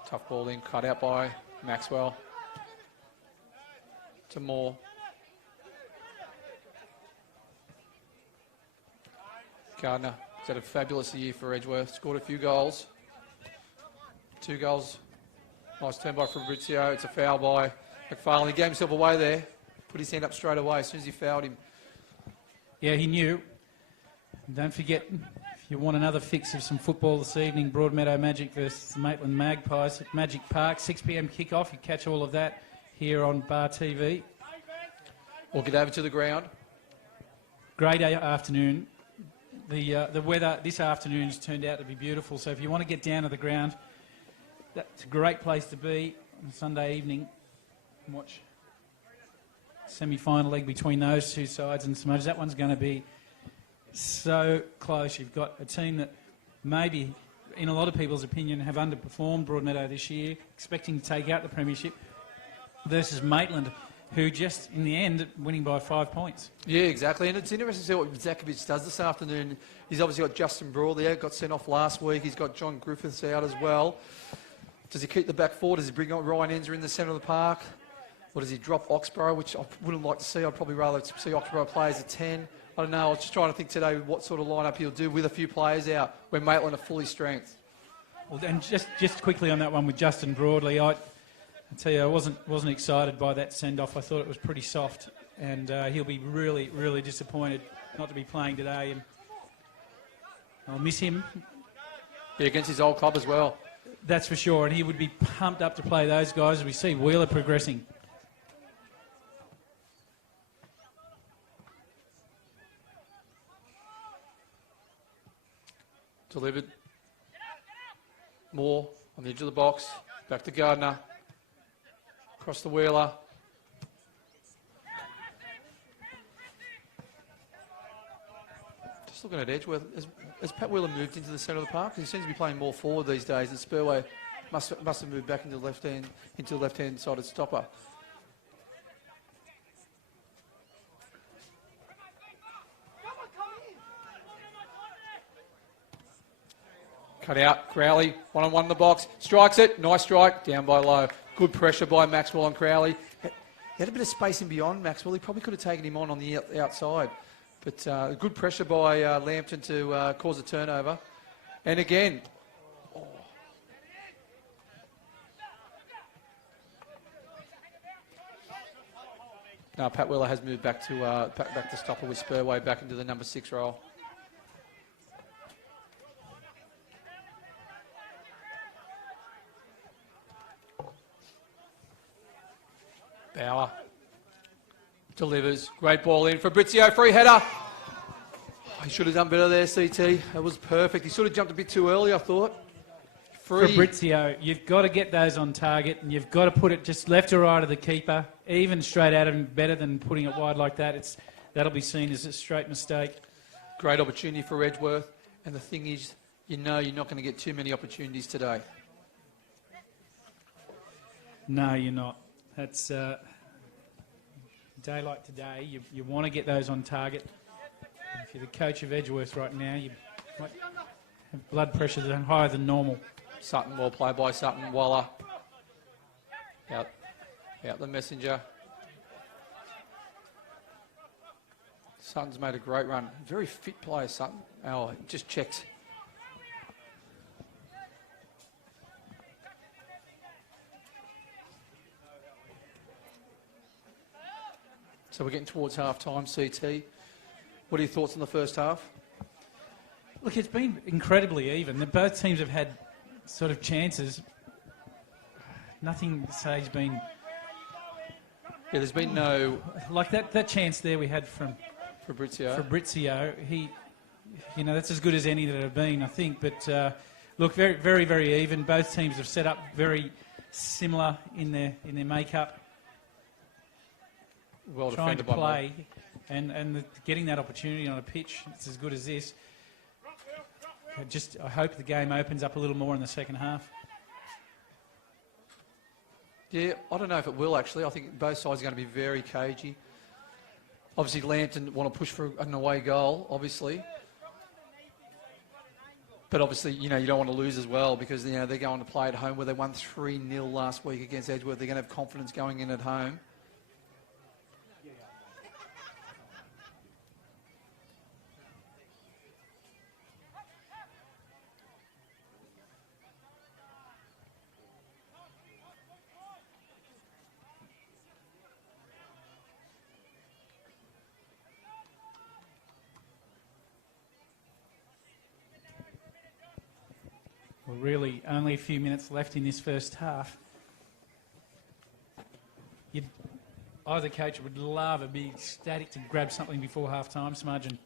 Tough ball in, cut out by Maxwell. To Moore. Gardner has had a fabulous year for Edgeworth. Scored a few goals. 2 goals. Nice turn by Fabrizio. It's a foul by McFarlane. He gave himself away there. Put his hand up straight away as soon as he fouled him. Yeah, he knew. Don't forget, if you want another fix of some football this evening, Broadmeadow Magic versus Maitland Magpies at Magic Park, 6 p.m. kickoff. You catch all of that here on Bar TV. We'll get over to the ground. Great afternoon. The weather this afternoon has turned out to be beautiful, so if you want to get down to the ground, that's a great place to be on a Sunday evening and watch semi-final leg between those two sides and Smudge. That one's going to be so close. You've got a team that maybe, in a lot of people's opinion, have underperformed Broadmeadow this year, expecting to take out the premiership, versus Maitland, who just, in the end, winning by 5 points. Yeah, exactly. And it's interesting to see what Zakovic does this afternoon. He's obviously got Justin Brawl there, got sent off last week. He's got John Griffiths out as well. Does he keep the back four? Does he bring on Ryan Enzer in the centre of the park? Or does he drop Oxborough, which I wouldn't like to see. I'd probably rather see Oxborough play as a 10. I don't know. I was just trying to think today what sort of lineup he'll do with a few players out when Maitland are fully strength. Well, and just quickly on that one with Justin Broadley, I tell you, I wasn't excited by that send-off. I thought it was pretty soft, and he'll be really, really disappointed not to be playing today. And I'll miss him. Yeah, against his old club as well. That's for sure, and he would be pumped up to play those guys as we see Wheeler progressing. Delivered. Moore on the edge of the box. Back to Gardner. Across the Wheeler. Just looking at Edgeworth. Has Pat Wheeler moved into the centre of the park? He seems to be playing more forward these days, and Spurway must have moved back into the left-hand sided stopper. Cut out, Crowley, one-on-one in the box, strikes it, nice strike, down by low. Good pressure by Maxwell on Crowley. He had a bit of space in beyond Maxwell, he probably could have taken him on the outside. But good pressure by Lambton to cause a turnover. And again, now Pat Wheeler has moved back to stopper with Spurway back into the number 6 role. Bauer delivers. Great ball in. Fabrizio, free header. Oh, he should have done better there, CT. That was perfect. He sort of jumped a bit too early, I thought. Free. Fabrizio, you've got to get those on target, and you've got to put it just left or right of the keeper, even straight at him, better than putting it wide like that. That'll be seen as a straight mistake. Great opportunity for Edgeworth. And the thing is, you know you're not going to get too many opportunities today. No, you're not. That's a day like today. You want to get those on target. If you're the coach of Edgeworth right now, you might have blood pressure that's higher than normal. Sutton, well played by Sutton. Waller. Out the messenger. Sutton's made a great run. Very fit player, Sutton. Oh, just checked. So we're getting towards half-time, CT. What are your thoughts on the first half? Look, it's been incredibly even. Both teams have had sort of chances. Nothing to say has been... Yeah, there's been no... Like that chance there we had from Fabrizio. That's as good as any that have been, I think. But look, very, very, very even. Both teams have set up very similar in their makeup. Well trying to defended by play and getting that opportunity on a pitch, it's as good as this. I hope the game opens up a little more in the second half. Yeah, I don't know if it will actually. I think both sides are going to be very cagey. Obviously, Lambton want to push for an away goal, obviously. But obviously, you don't want to lose as well because, they're going to play at home where they won 3-0 last week against Edgeworth. They're going to have confidence going in at home. Well, really, only a few minutes left in this first half. Either coach would love a big static to grab something before half-time, Smudgen.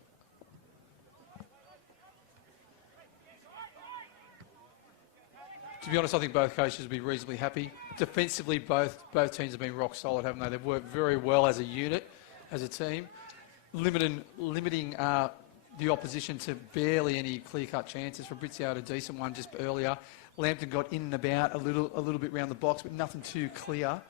To be honest, I think both coaches will be reasonably happy. Defensively, both teams have been rock solid, haven't they? They've worked very well as a unit, as a team, limiting the opposition to barely any clear-cut chances. Fabrizio had a decent one just earlier. Lambton got in and about a little bit round the box, but nothing too clear.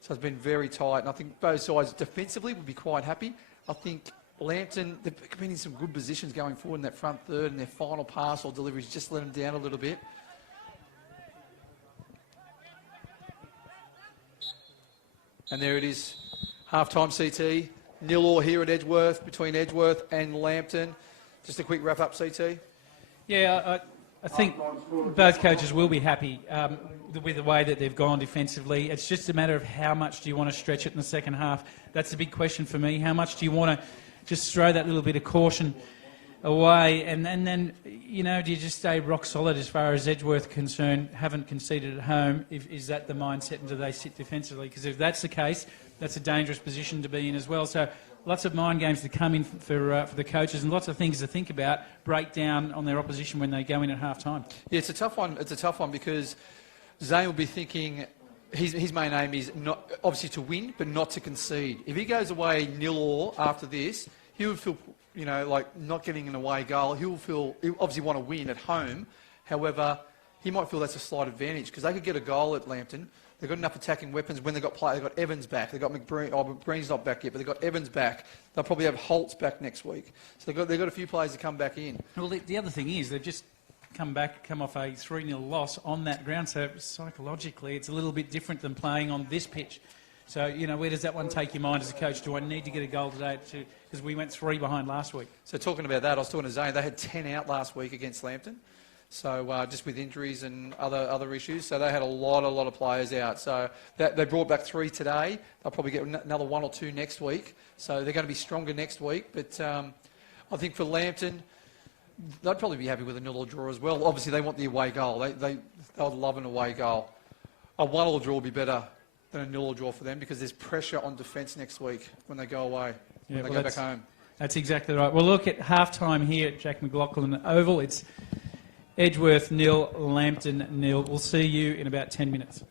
So it's been very tight, and I think both sides defensively would be quite happy. I think Lambton, they've been in some good positions going forward in that front third, and their final pass or deliveries just let them down a little bit. And there it is, half-time CT. 0-0 here at Edgeworth, between Edgeworth and Lambton. Just a quick wrap-up, CT. Yeah, I think both coaches will be happy with the way that they've gone defensively. It's just a matter of how much do you want to stretch it in the second half. That's the big question for me. How much do you want to just throw that little bit of caution away, and then, you know, do you just stay rock solid as far as Edgeworth concerned, haven't conceded at home? Is that the mindset, and do they sit defensively? Because if that's the case, that's a dangerous position to be in as well. So lots of mind games to come in for the coaches, and lots of things to think about, break down on their opposition when they go in at half-time. Yeah, it's a tough one. It's a tough one because Zane will be thinking his main aim is not obviously to win, but not to concede. If he goes away 0-0 after this, he would feel, you know, like not getting an away goal. He'll obviously want to win at home. However, he might feel that's a slight advantage because they could get a goal at Lambton. They've got enough attacking weapons when they've got play. They've got Evans back. They've got McBreen. Oh, McBreen's not back yet, but they've got Evans back. They'll probably have Holtz back next week. So they've got a few players to come back in. Well, the other thing is they've just come off a 3-0 loss on that ground, so psychologically it's a little bit different than playing on this pitch. So, you know, where does that one take your mind as a coach? Do I need to get a goal today? Because we went 3 behind last week. So talking about that, I was talking to Zane. They had 10 out last week against Lambton. So just with injuries and other issues. So they had a lot of players out. So they brought back 3 today. They'll probably get another 1 or 2 next week. So they're going to be stronger next week. But I think for Lambton, they'd probably be happy with a 0-0 draw as well. Obviously, they want the away goal. They'll love an away goal. A 1-1 draw will be better than a 0-0 draw for them because there's pressure on defence next week when they go away, when they go back home. That's exactly right. Well, look, at half-time here at Jack McLaughlin Oval, it's Edgeworth 0, Lambton 0. We'll see you in about 10 minutes.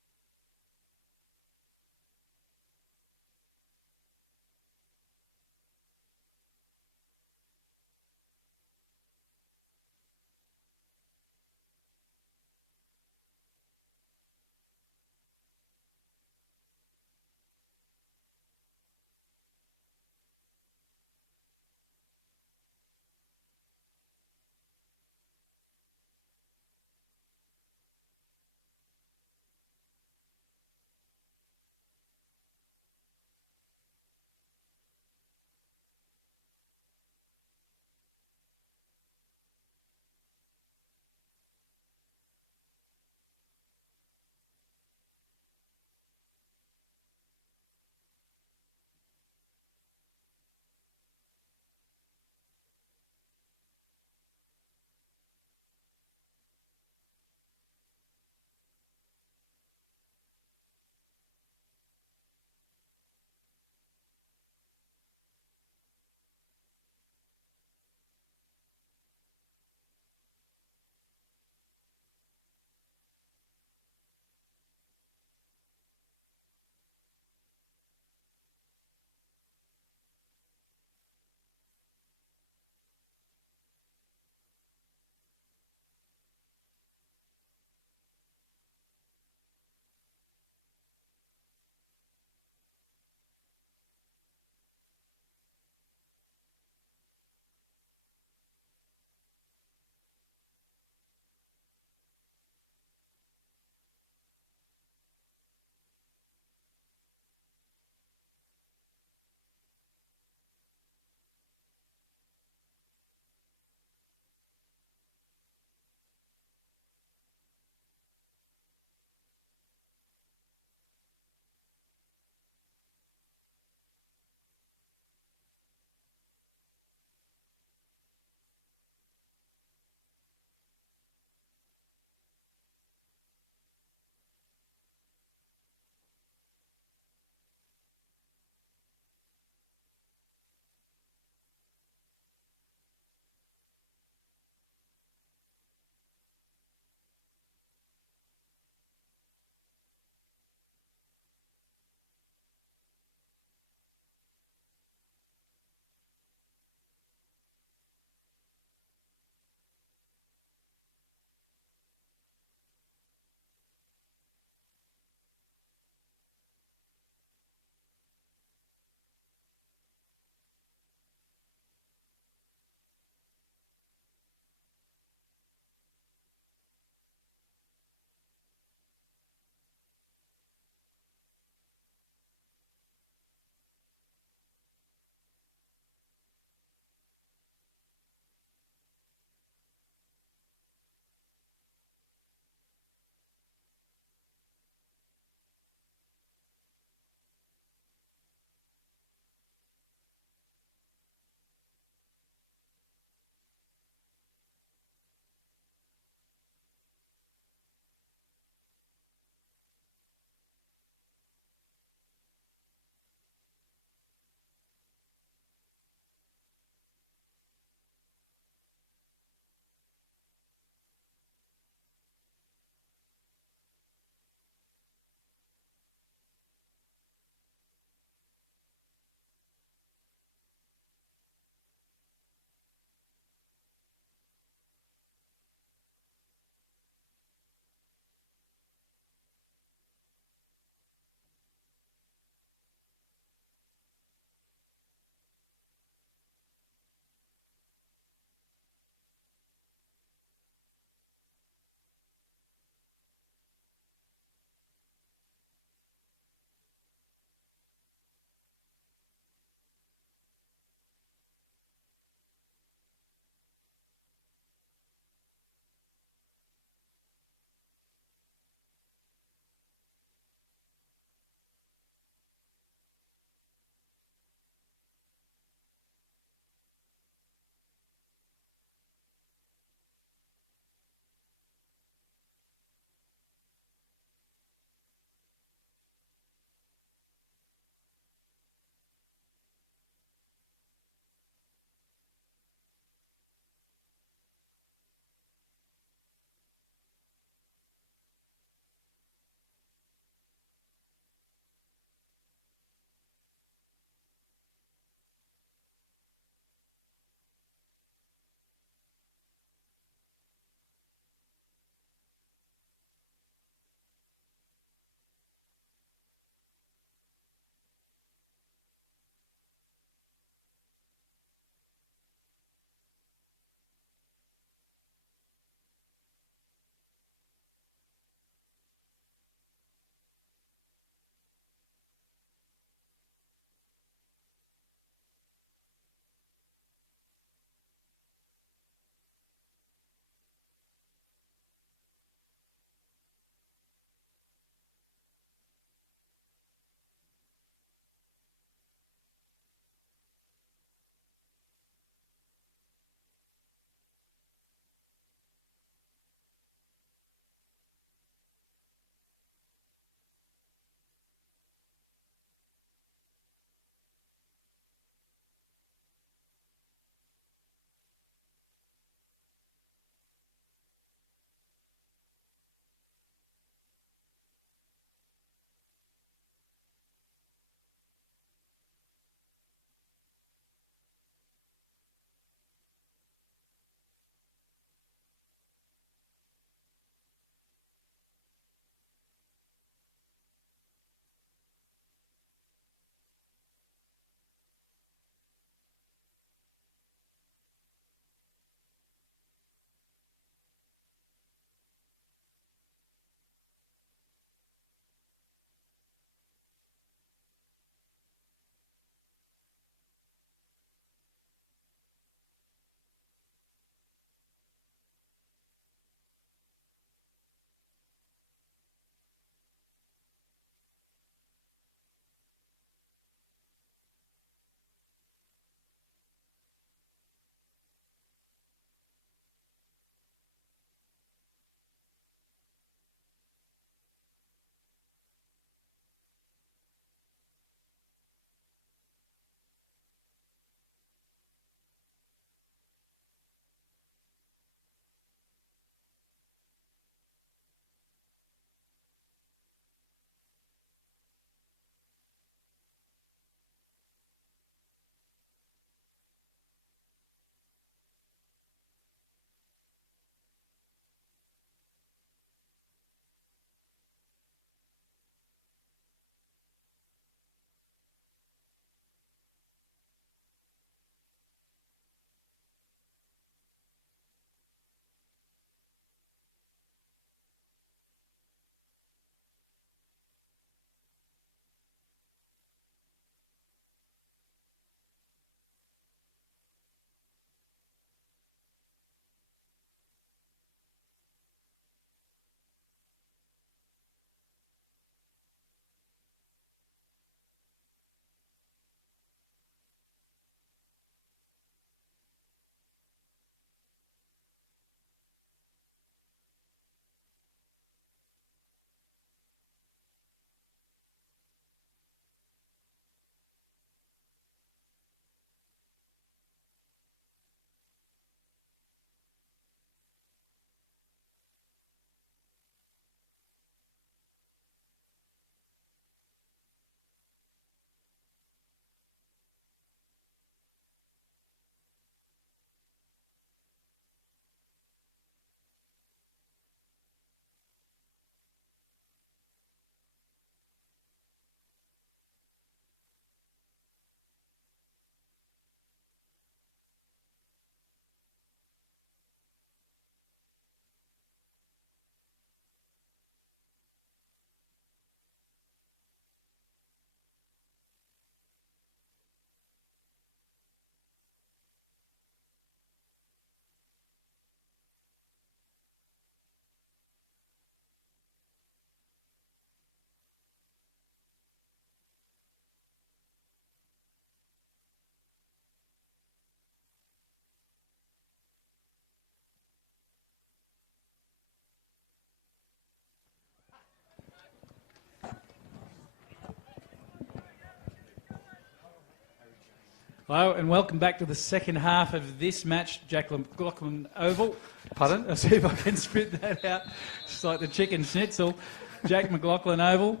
Hello and welcome back to the second half of this match, Jack McLaughlin Oval. Pardon? I'll see if I can spit that out. Just like the chicken schnitzel. Jack McLaughlin Oval.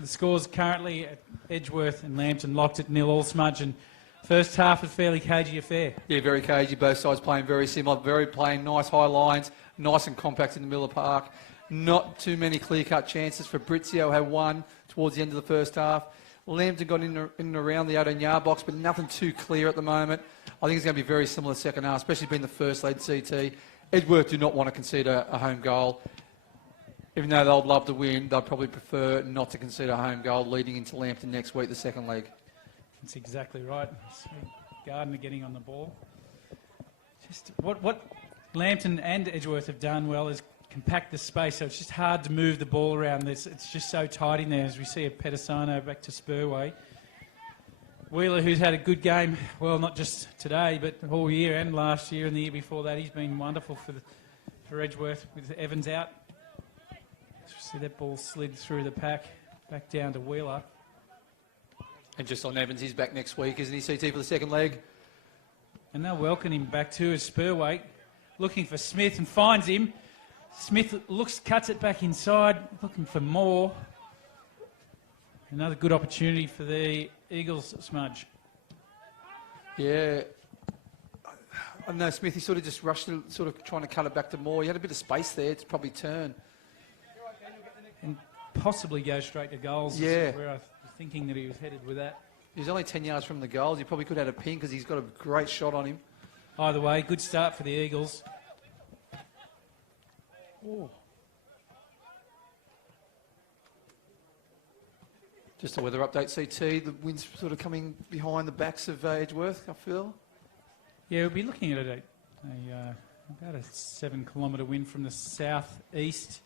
The score's currently at Edgeworth and Lambton locked at 0-all, Smudge. And first half, a fairly cagey affair. Yeah, very cagey. Both sides playing very similar, playing nice high lines, nice and compact in the middle of the park. Not too many clear-cut chances for Brizio. Had one towards the end of the first half. Lambton got in and around the 18-yard box, but nothing too clear at the moment. I think it's going to be very similar second half, especially being the first lead CT. Edgeworth do not want to concede a home goal. Even though they'll love to win, they'll probably prefer not to concede a home goal leading into Lambton next week, the second leg. That's exactly right. Gardner getting on the ball. Just what Lambton and Edgeworth have done well is compact the space, so it's just hard to move the ball around. It's just so tight in there, as we see a Pedisano back to Spurway. Wheeler, who's had a good game, well, not just today, but all year and last year and the year before that, he's been wonderful for Edgeworth with Evans out. See that ball slid through the pack, back down to Wheeler. And just on Evans, he's back next week, isn't he, CT, for the second leg? And they'll welcome him back too as Spurway, looking for Smith and finds him. Smith cuts it back inside, looking for more. Another good opportunity for the Eagles, Smudge. Yeah. I know Smith, he sort of just rushed, sort of trying to cut it back to Moore. He had a bit of space there to probably turn. And possibly go straight to goals. Yeah. Where I was thinking that he was headed with that. He's only 10 yards from the goals. He probably could have had a pin because he's got a great shot on him. Either way, good start for the Eagles. Ooh. Just a weather update, CT. The wind's sort of coming behind the backs of Edgeworth, I feel. Yeah, we'll be looking at about a 7-kilometre wind from the south-east.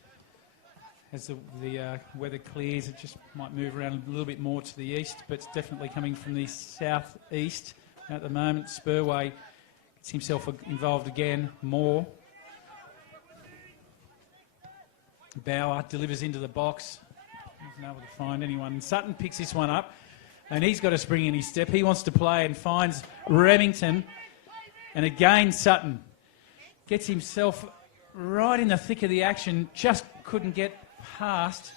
As the weather clears, it just might move around a little bit more to the east, but it's definitely coming from the south-east at the moment. Spurway gets himself involved again, more. Bauer delivers into the box. He's not able to find anyone. And Sutton picks this one up, and he's got a spring in his step. He wants to play and finds Remington. And again, Sutton gets himself right in the thick of the action, just couldn't get past.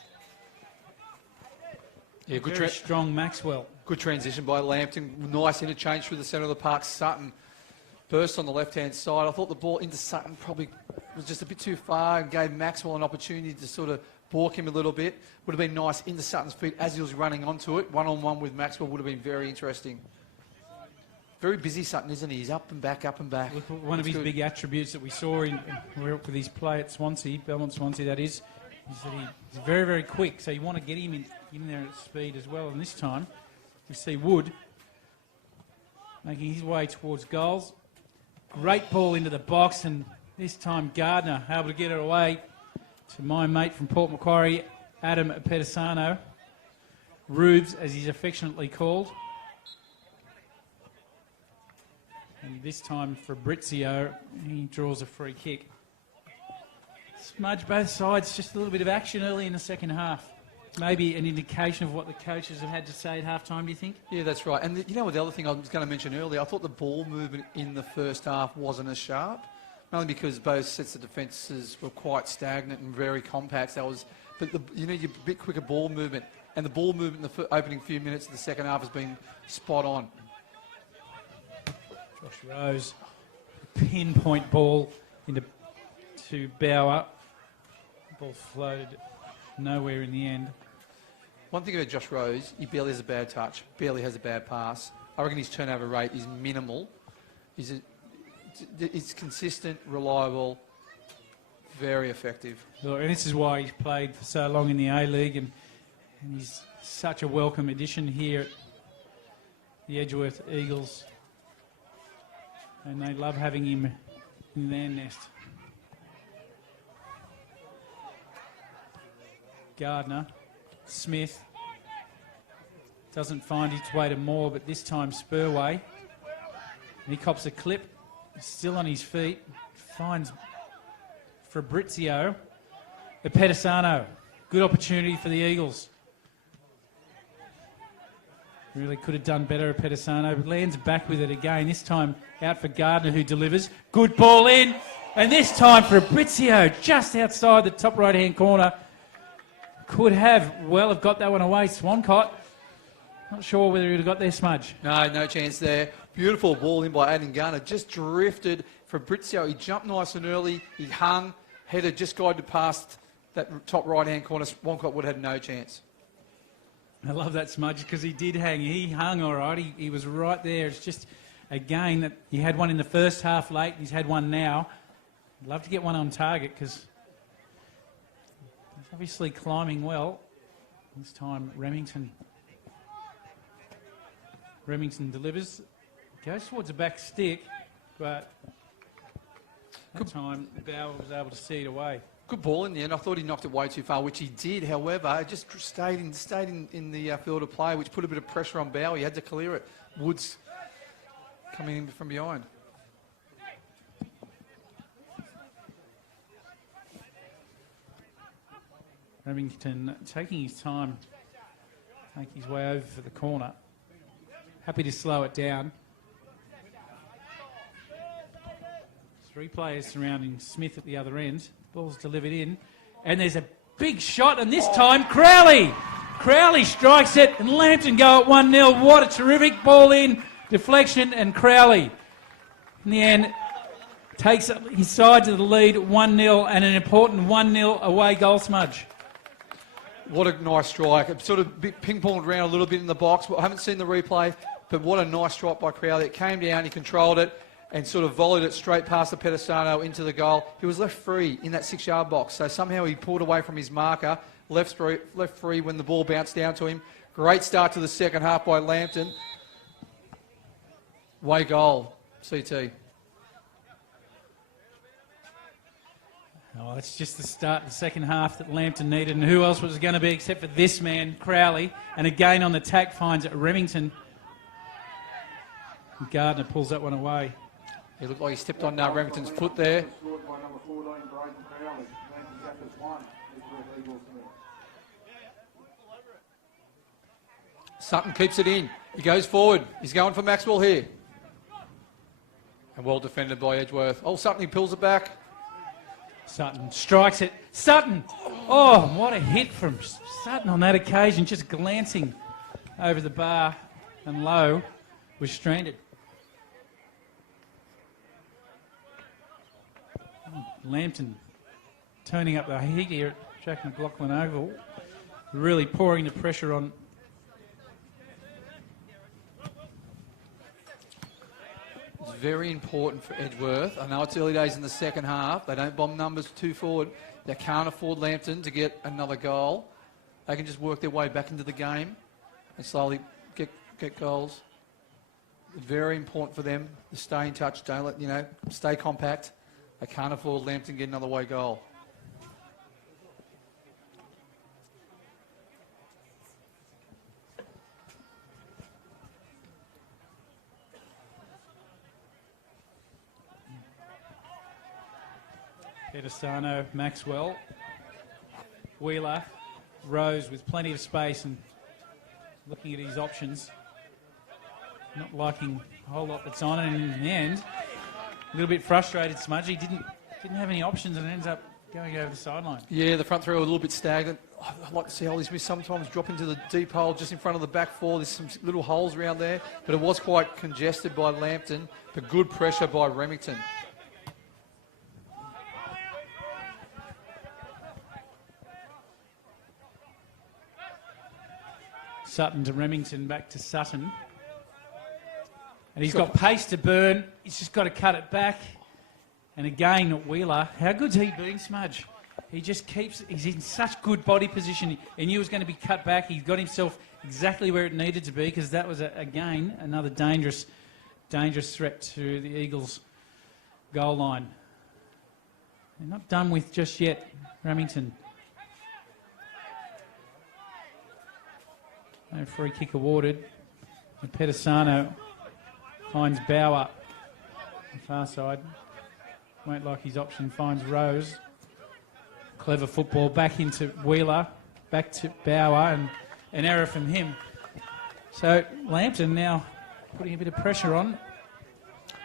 Yeah, good Very strong Maxwell. Good transition by Lambton. Nice interchange through the centre of the park. Sutton burst on the left-hand side. I thought the ball into Sutton probably was just a bit too far and gave Maxwell an opportunity to sort of balk him a little bit. Would have been nice into Sutton's feet as he was running onto it. One-on-one with Maxwell would have been very interesting. Very busy Sutton, isn't he? He's up and back, up and back. Look, one of his big attributes that we saw with his play at Swansea, Belmont Swansea that is that he's very, very quick. So you want to get him in there at speed as well. And this time we see Wood making his way towards goals. Great ball into the box, and this time Gardner able to get it away to my mate from Port Macquarie, Adam Pedisano. Rubes, as he's affectionately called. And this time for Brizio, he draws a free kick. Smudge, both sides, just a little bit of action early in the second half. Maybe an indication of what the coaches have had to say at half-time, do you think? Yeah, that's right. And you know what, the other thing I was going to mention earlier, I thought the ball movement in the first half wasn't as sharp, mainly because both sets of defences were quite stagnant and very compact. But you need a bit quicker ball movement, and the ball movement in the opening few minutes of the second half has been spot on. Josh Rose, pinpoint ball to Bauer. Ball floated nowhere in the end. One thing about Josh Rose, he barely has a bad touch, barely has a bad pass. I reckon his turnover rate is minimal. It's consistent, reliable, very effective. And this is why he's played for so long in the A-League, and he's such a welcome addition here at the Edgeworth Eagles. And they love having him in their nest. Gardner, Smith, doesn't find his way to Moore, but this time Spurway. And he cops a clip, still on his feet, finds Fabrizio. Pedisano, good opportunity for the Eagles. Really could have done better at Pedisano. Lands back with it again. This time out for Gardner, who delivers. Good ball in. And this time for Fabrizio, just outside the top right-hand corner. Could have got that one away. Swan Cox. Not sure whether he'd have got there, Smudge. No chance there. Beautiful ball in by Aiden Garner. Just drifted. Fabrizio, he jumped nice and early. He hung. Header just guided past that top right-hand corner. Swan Cox would have had no chance. I love that, Smudge, because he did hang. He hung all right. He was right there. It's just, again, that he had one in the first half late. He's had one now. I'd love to get one on target because he's obviously climbing well. This time, Remington delivers. Goes towards the back stick, but that time, Bauer was able to see it away. Good ball in the end. I thought he knocked it way too far, which he did. However, it just stayed in the field of play, which put a bit of pressure on Bauer. He had to clear it. Woods coming in from behind. Remington taking his time, make his way over for the corner. Happy to slow it down. 3 players surrounding Smith at the other end. Ball's delivered in. And there's a big shot, and this time Crowley. Crowley strikes it, and Lambton go at 1-0. What a terrific ball in. Deflection, and Crowley, in the end, takes his side to the lead 1-0, and an important 1-0 away goal, Smudge. What a nice strike. It sort of ping-ponged around a little bit in the box. I haven't seen the replay, but what a nice strike by Crowley. It came down, he controlled it, and sort of volleyed it straight past the Pedisano into the goal. He was left free in that 6-yard box, so somehow he pulled away from his marker, left free when the ball bounced down to him. Great start to the second half by Lambton. Way goal, CT. Oh, it's just the start of the second half that Lambton needed, and who else was it going to be except for this man, Crowley, and again on the tack finds Remington. And Gardner pulls that one away. He looked like he stepped on Remington's foot there. Sutton keeps it in. He goes forward. He's going for Maxwell here. And well defended by Edgeworth. Oh, Sutton, he pulls it back. Sutton strikes it. Sutton! Oh, what a hit from Sutton on that occasion. Just glancing over the bar and low, was stranded. Lambton turning up the heat here at Jack McLaughlin Oval. Really pouring the pressure on. It's very important for Edgeworth. I know it's early days in the second half. They don't bomb numbers too forward. They can't afford Lambton to get another goal. They can just work their way back into the game and slowly get goals. Very important for them to stay in touch. Don't let, stay compact. They can't afford Lambton to get another away goal. Pedisano, Maxwell, Wheeler, Rose with plenty of space and looking at his options. Not liking a whole lot that's on, and in the end, a little bit frustrated, Smudge. He didn't have any options and ends up going over the sideline. Yeah, the front three were a little bit stagnant. I'd like to see Ollie Smith sometimes drop into the deep hole just in front of the back four. There's some little holes around there, but it was quite congested by Lambton, but good pressure by Remington. Sutton to Remington, back to Sutton. And he's got pace to burn. He's just got to cut it back. And again, Wheeler. How good's he been, Smudge? He just keeps... He's in such good body position. He knew it was going to be cut back. He got himself exactly where it needed to be, because that was, again, another dangerous threat to the Eagles' goal line. They're not done with just yet, Remington. No free kick awarded. And Pedisano finds Bauer on the far side. Won't like his option, finds Rose. Clever football back into Wheeler, back to Bauer, and an error from him. So Lambton now putting a bit of pressure on.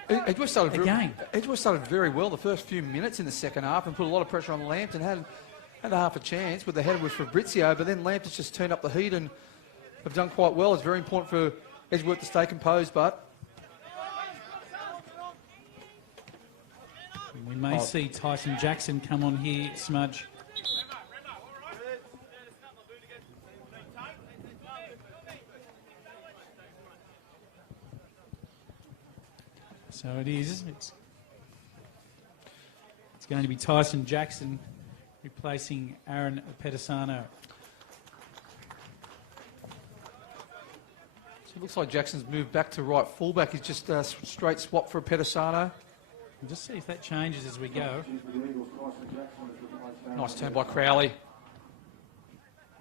Edgeworth started Again. Edgeworth started very well the first few minutes in the second half and put a lot of pressure on Lambton. Had a half a chance with the header with Fabrizio, but then Lambton's just turned up the heat and have done quite well. It's very important for Edgeworth to stay composed, but We may see Tyson Jackson come on here, Smudge. So it is. It's going to be Tyson Jackson replacing Aaron Pedisano. So it looks like Jackson's moved back to right fullback. He's just a straight swap for Pedisano. We'll just see if that changes as we go. Nice turn by Crowley.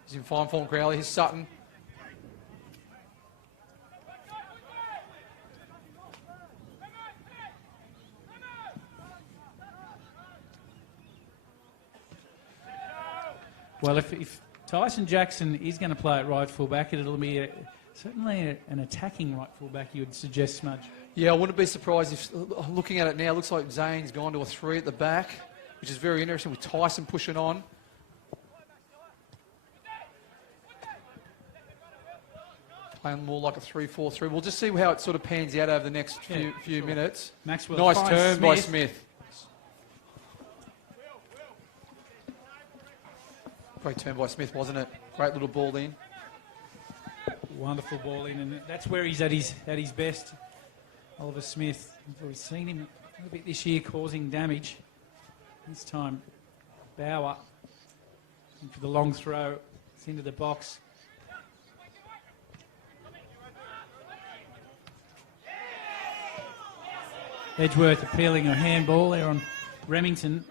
He's in fine form, Crowley. Here's Sutton. Well, if Tyson Jackson is going to play at right fullback, it'll be certainly an attacking right fullback, you would suggest, Smudge. Yeah, I wouldn't be surprised if, looking at it now, it looks like Zane's gone to a 3 at the back, which is very interesting with Tyson pushing on. Playing more like a 3-4-3. We'll just see how it sort of pans out over the next few minutes. Maxwell Nice finds turn by Smith. Smith. Great turn by Smith, wasn't it? Great little ball in. Wonderful ball in, and that's where he's at his best. Oliver Smith. We've seen him a little bit this year causing damage. This time, Bauer for the long throw. It's into the box. Edgeworth appealing a handball there on Remington.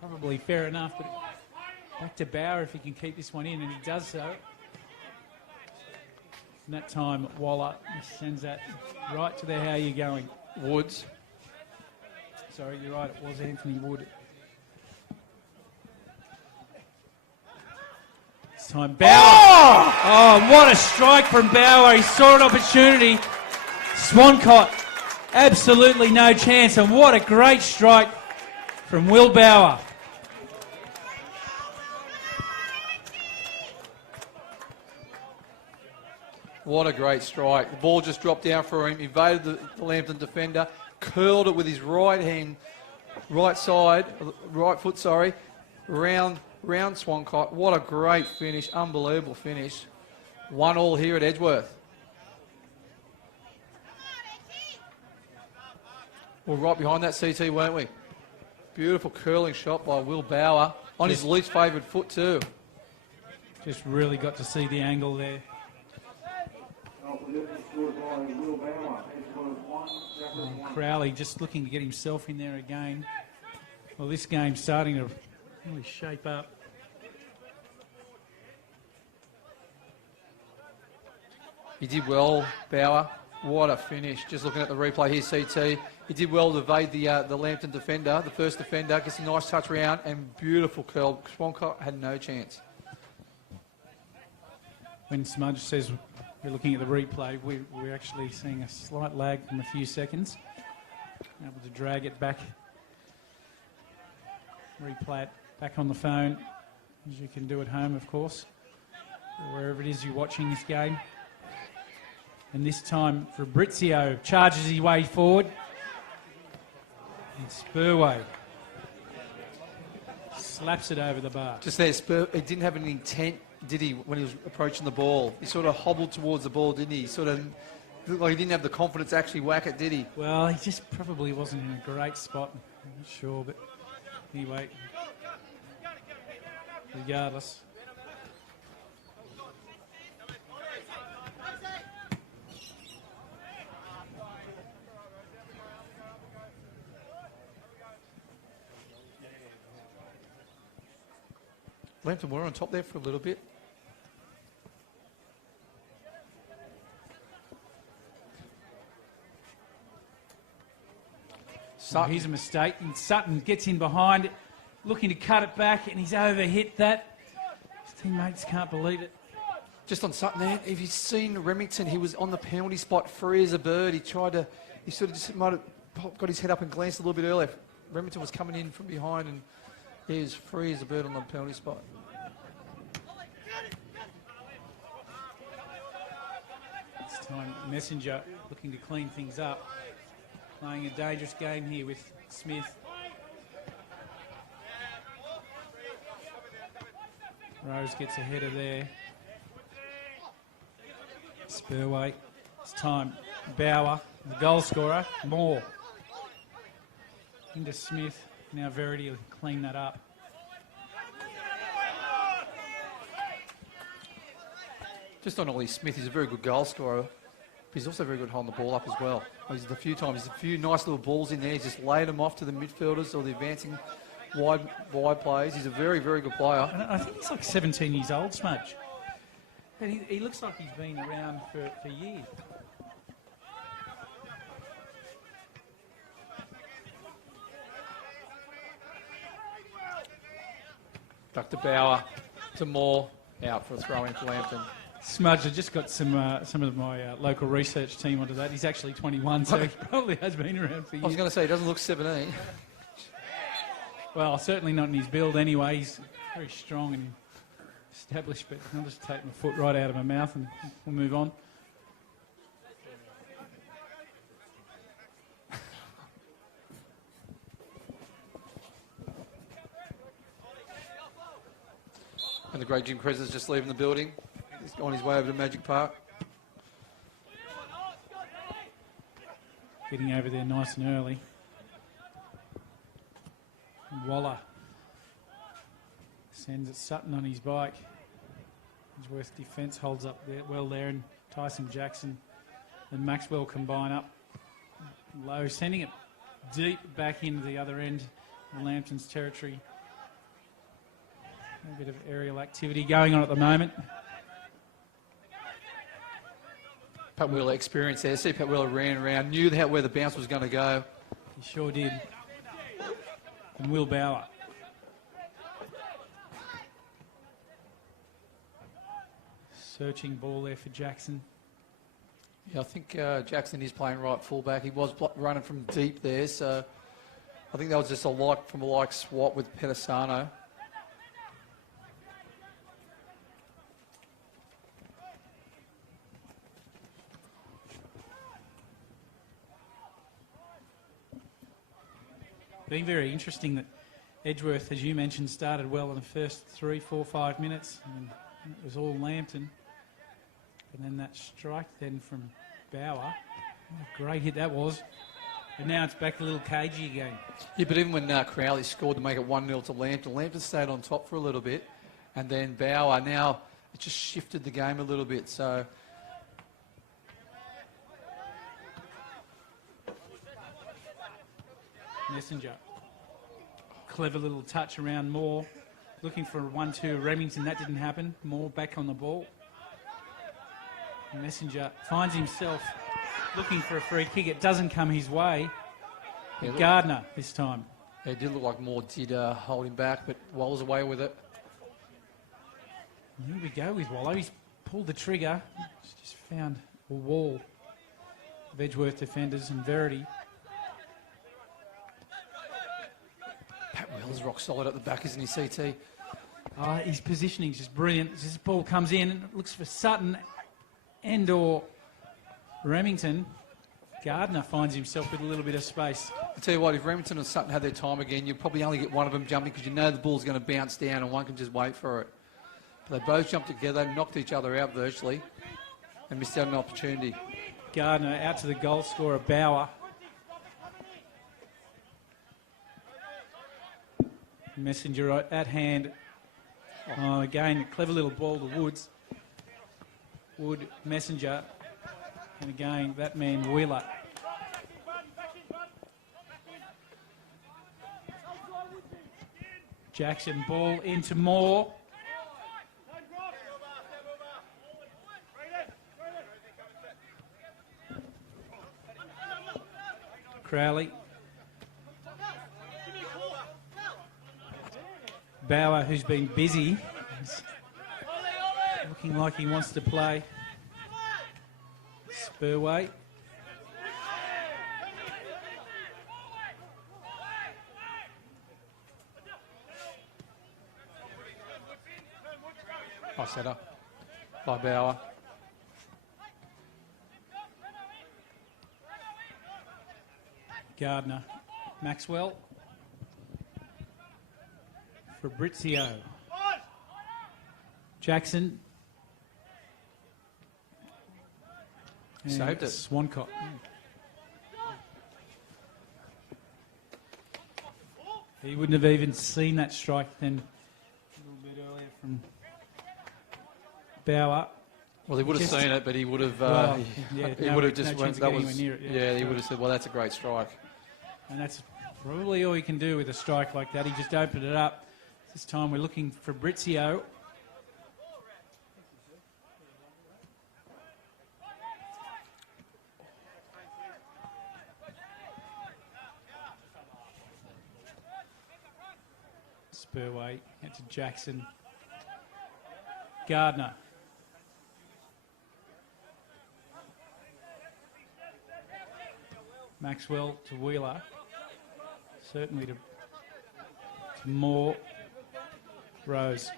Probably fair enough, but back to Bauer if he can keep this one in, and he does so. And that time, Waller sends that right to the how you going. Woods. Sorry, you're right, it was Anthony Wood. This time, Bauer! Oh, what a strike from Bauer. He saw an opportunity. Swan Cox, absolutely no chance, and what a great strike from Will Bauer. What a great strike. The ball just dropped down for him, evaded the Lambton defender, curled it with his right hand, right foot, round Swan Cox. What a great finish, unbelievable finish. 1-1 here at Edgeworth. We're right behind that CT, weren't we? Beautiful curling shot by Will Bauer, on his least favoured foot too. Just really got to see the angle there. Crowley just looking to get himself in there again. Well, this game's starting to really shape up. He did well, Bauer. What a finish. Just looking at the replay here, CT. He did well to evade the Lambton defender, the first defender. Gets a nice touch round and beautiful curl. Swan Cox had no chance. When Smudge says we're looking at the replay, we're actually seeing a slight lag from a few seconds. Able to drag it back, replay it back on the phone, as you can do at home, of course, or wherever it is you're watching this game. And this time, Fabrizio charges his way forward. And Spurway slaps it over the bar. Just there, he didn't have any intent, did he, when he was approaching the ball? He sort of hobbled towards the ball, didn't he? Sort of looked like he didn't have the confidence to actually whack it, did he? Well, he just probably wasn't in a great spot. I'm not sure, but anyway, regardless. Lambton were on top there for a little bit. Sutton. Here's a mistake, and Sutton gets in behind, looking to cut it back, and he's overhit that. His teammates can't believe it. Just on something there, if you've seen Remington, he was on the penalty spot, free as a bird. He sort of just might have got his head up and glanced a little bit earlier. Remington was coming in from behind and he was free as a bird on the penalty spot. This time, Messenger looking to clean things up. Playing a dangerous game here with Smith. Rose gets ahead of there. Spurway. It's time. Bauer, the goal scorer. Moore. Into Smith. Now Verity will clean that up. Just on Ollie Smith, he's a very good goal scorer, but he's also very good holding the ball up as well. There's a few nice little balls in there. He's just laid them off to the midfielders or the advancing wide plays. He's a very, very good player. And I think he's like 17 years old, Smudge. And he looks like he's been around for years. Back to Bauer, to Moore, out for a throw in for Lambton. Smudge, I just got some of my local research team onto that. He's actually 21, so he probably has been around for years. I was going to say, he doesn't look 17. Well, certainly not in his build anyway. He's very strong and established, but I'll just take my foot right out of my mouth and we'll move on. And the great Jim Kreser's just leaving the building. He's on his way over to Magic Park. Getting over there nice and early. Waller sends it Sutton on his bike. Edgeworth defence holds up there, well there, and Tyson Jackson and Maxwell combine up low, sending it deep back into the other end of Lambton's territory. A bit of aerial activity going on at the moment. Pat Wheeler experienced there. See Pat Wheeler ran around, knew where the bounce was going to go. He sure did. And Will Bauer. Searching ball there for Jackson. Yeah, I think Jackson is playing right fullback. He was running from deep there, so I think that was just a like swap with Pedisano. Been very interesting that Edgeworth, as you mentioned, started well in the first 3, 4, 5 minutes. And it was all Lambton. And then that strike then from Bauer. What a great hit that was. And now it's back a little cagey again. Yeah, but even when Crowley scored to make it 1-0 to Lambton, Lambton stayed on top for a little bit. And then Bauer, now it just shifted the game a little bit. So Messenger. Clever little touch around Moore. Looking for a 1-2 Remington. That didn't happen. Moore back on the ball. Messenger finds himself looking for a free kick. It doesn't come his way. Yeah, Gardner this time. Yeah, it did look like Moore did hold him back, but Waller's away with it. Here we go with Wallow. He's pulled the trigger. He's just found a wall of Edgeworth defenders and Verity. Pat Wheeler's rock solid at the back, isn't he, CT? His positioning is just brilliant. As this ball comes in, looks for Sutton and or Remington. Gardner finds himself with a little bit of space. I tell you what, if Remington and Sutton had their time again, you'd probably only get one of them jumping because you know the ball's going to bounce down and one can just wait for it. But they both jumped together, knocked each other out virtually, and missed out on an opportunity. Gardner out to the goal scorer, Bauer. Messenger at hand. Oh, again, a clever little ball to Woods. Wood, Messenger, and again, that man Wheeler. Jackson, ball into Moore. Crowley. Bauer, who's been busy, looking like he wants to play. Spurway. I set her by Bauer. Gardner. Maxwell. Fabrizio. Jackson. Saved it. Swan Cox. He wouldn't have even seen that strike then a little bit earlier from Bauer. Well, he would have seen it, but he would have. He no, would have just no went. chance of That getting was. anywhere near it, Yeah, he would have said, "Well, that's a great strike." And that's probably all he can do with a strike like that. He just opened it up. This time we're looking for Fabrizio. Spurway out to Jackson. Gardner. Maxwell to Wheeler. Certainly to Moore. Rose.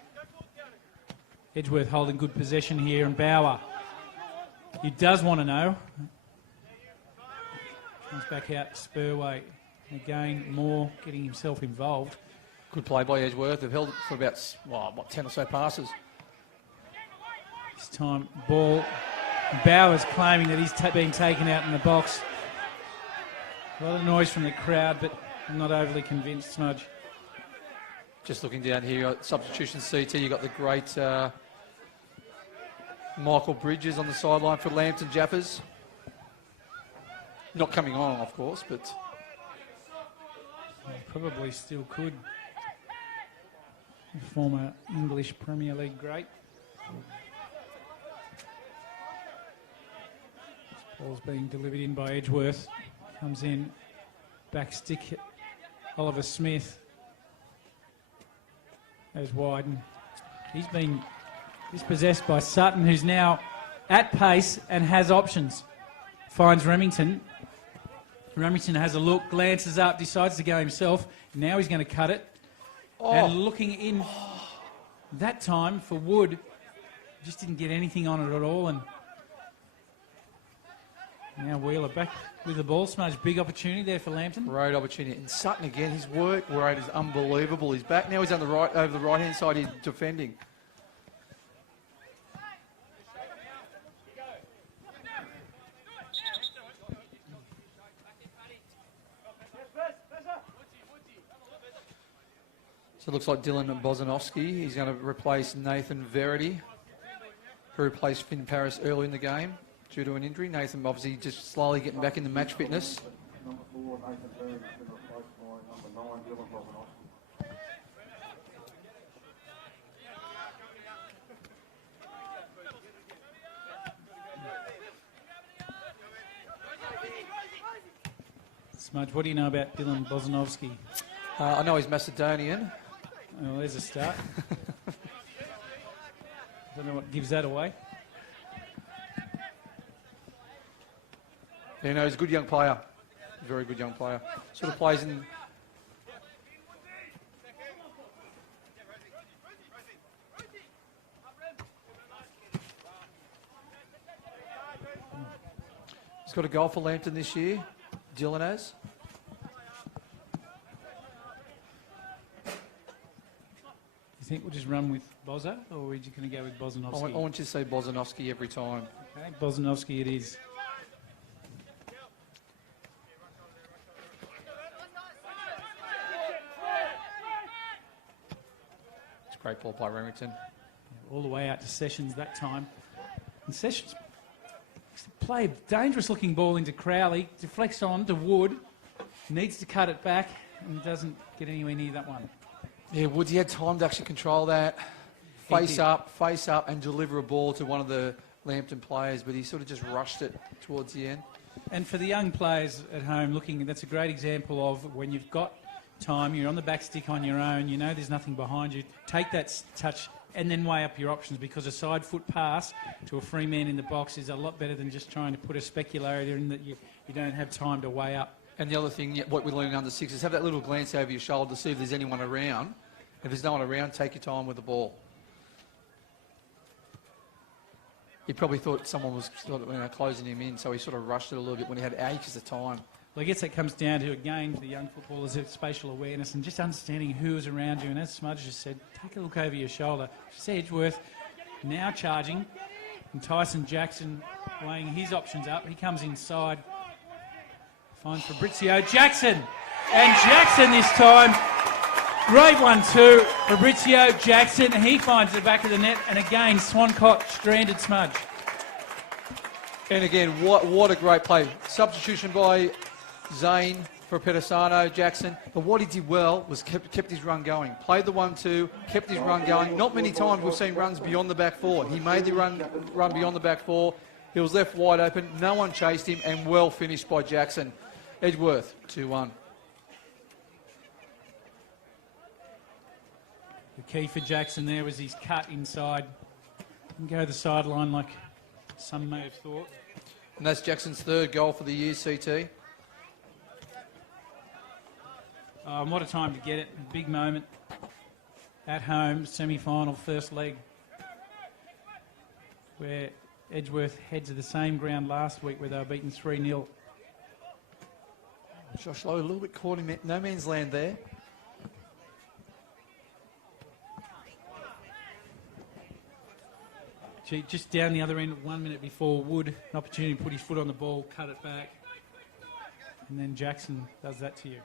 Edgeworth holding good possession here, and Bauer. He does want to know. Comes back out to Spurway. Again, Moore getting himself involved. Good play by Edgeworth. They've held it for about 10 or so passes. This time, ball. Bauer's claiming that he's been taken out in the box. A lot of noise from the crowd, but I'm not overly convinced, Smudge. Just looking down here at substitution CT, you've got the great Michael Bridges on the sideline for Lambton Jaffas. Not coming on, of course, but Probably still could. Former English Premier League great. This ball's being delivered in by Edgeworth. Comes in, back stick, Oliver Smith. Goes wide, and he's been dispossessed by Sutton, who's now at pace and has options. Finds Remington. Remington has a look, glances up, decides to go himself. Now he's going to cut it. And looking in that time for Wood, just didn't get anything on it at all. And now Wheeler back with the ball. Smudge, big opportunity there for Lambton. great opportunity. And Sutton again, his work rate is unbelievable. He's back now. He's on the right, over the right hand side. He's defending. So it looks like Dylan Bozanovsky. He's going to replace Nathan Verity, who replaced Finn Paris early in the game due to an injury. Nathan obviously just slowly getting back into match fitness. Number 4, Nathan Berry, has been replaced by number 9, Dylan Bozanovsky. Smudge, what do you know about Dylan Bozanovsky? I know he's Macedonian. Well, there's a start. Don't know what gives that away. You know, he's a good young player. Very good young player. Sort of plays in... He's got a goal for Lambton this year. Dylan has. You think we'll just run with Boza, or are we just going to go with Bozanovsky? I want you to say Bozanovsky every time. Okay, Bozanovsky it is. It's a great ball by Remington. All the way out to Sessions that time. And Sessions play a dangerous looking ball into Crowley, deflects on to Wood, needs to cut it back and doesn't get anywhere near that one. Yeah, Woods, he had time to actually control that, face up, and deliver a ball to one of the Lambton players, but he sort of just rushed it towards the end. And for the young players at home looking, that's a great example of when you've got time, you're on the back stick on your own, you know there's nothing behind you, take that touch and then weigh up your options, because a side foot pass to a free man in the box is a lot better than just trying to put a speculator in that you don't have time to weigh up. And the other thing, what we're learning under six, is have that little glance over your shoulder to see if there's anyone around. If there's no one around, take your time with the ball. He probably thought someone was closing him in, so he sort of rushed it a little bit when he had acres of time. Well, I guess that comes down to, again, for the young footballers, it's spatial awareness and just understanding who is around you. And as Smudge just said, take a look over your shoulder. Just Edgeworth now charging, and Tyson Jackson weighing his options up. He comes inside, finds Fabrizio Jackson. And Jackson this time, great 1-2. Fabrizio Jackson, he finds the back of the net. And again, Swan Cox stranded Smudge. And again, what a great play. Substitution by Zane for Pedisano, Jackson. But what he did well was kept his run going. Played the 1-2, kept his run going. Not many times we've seen runs beyond the back four. He made the run beyond the back four. He was left wide open. No one chased him, and well finished by Jackson. Edgeworth, 2-1. The key for Jackson there was his cut inside. Didn't go the sideline like some may have thought. And that's Jackson's third goal for the year, CT. And what a time to get it. Big moment at home, semi-final, first leg, where Edgeworth head to the same ground last week where they were beaten 3-0. Josh Lowe a little bit caught in no man's land there. Just down the other end, 1 minute before, Wood, an opportunity to put his foot on the ball, cut it back. And then Jackson does that to you.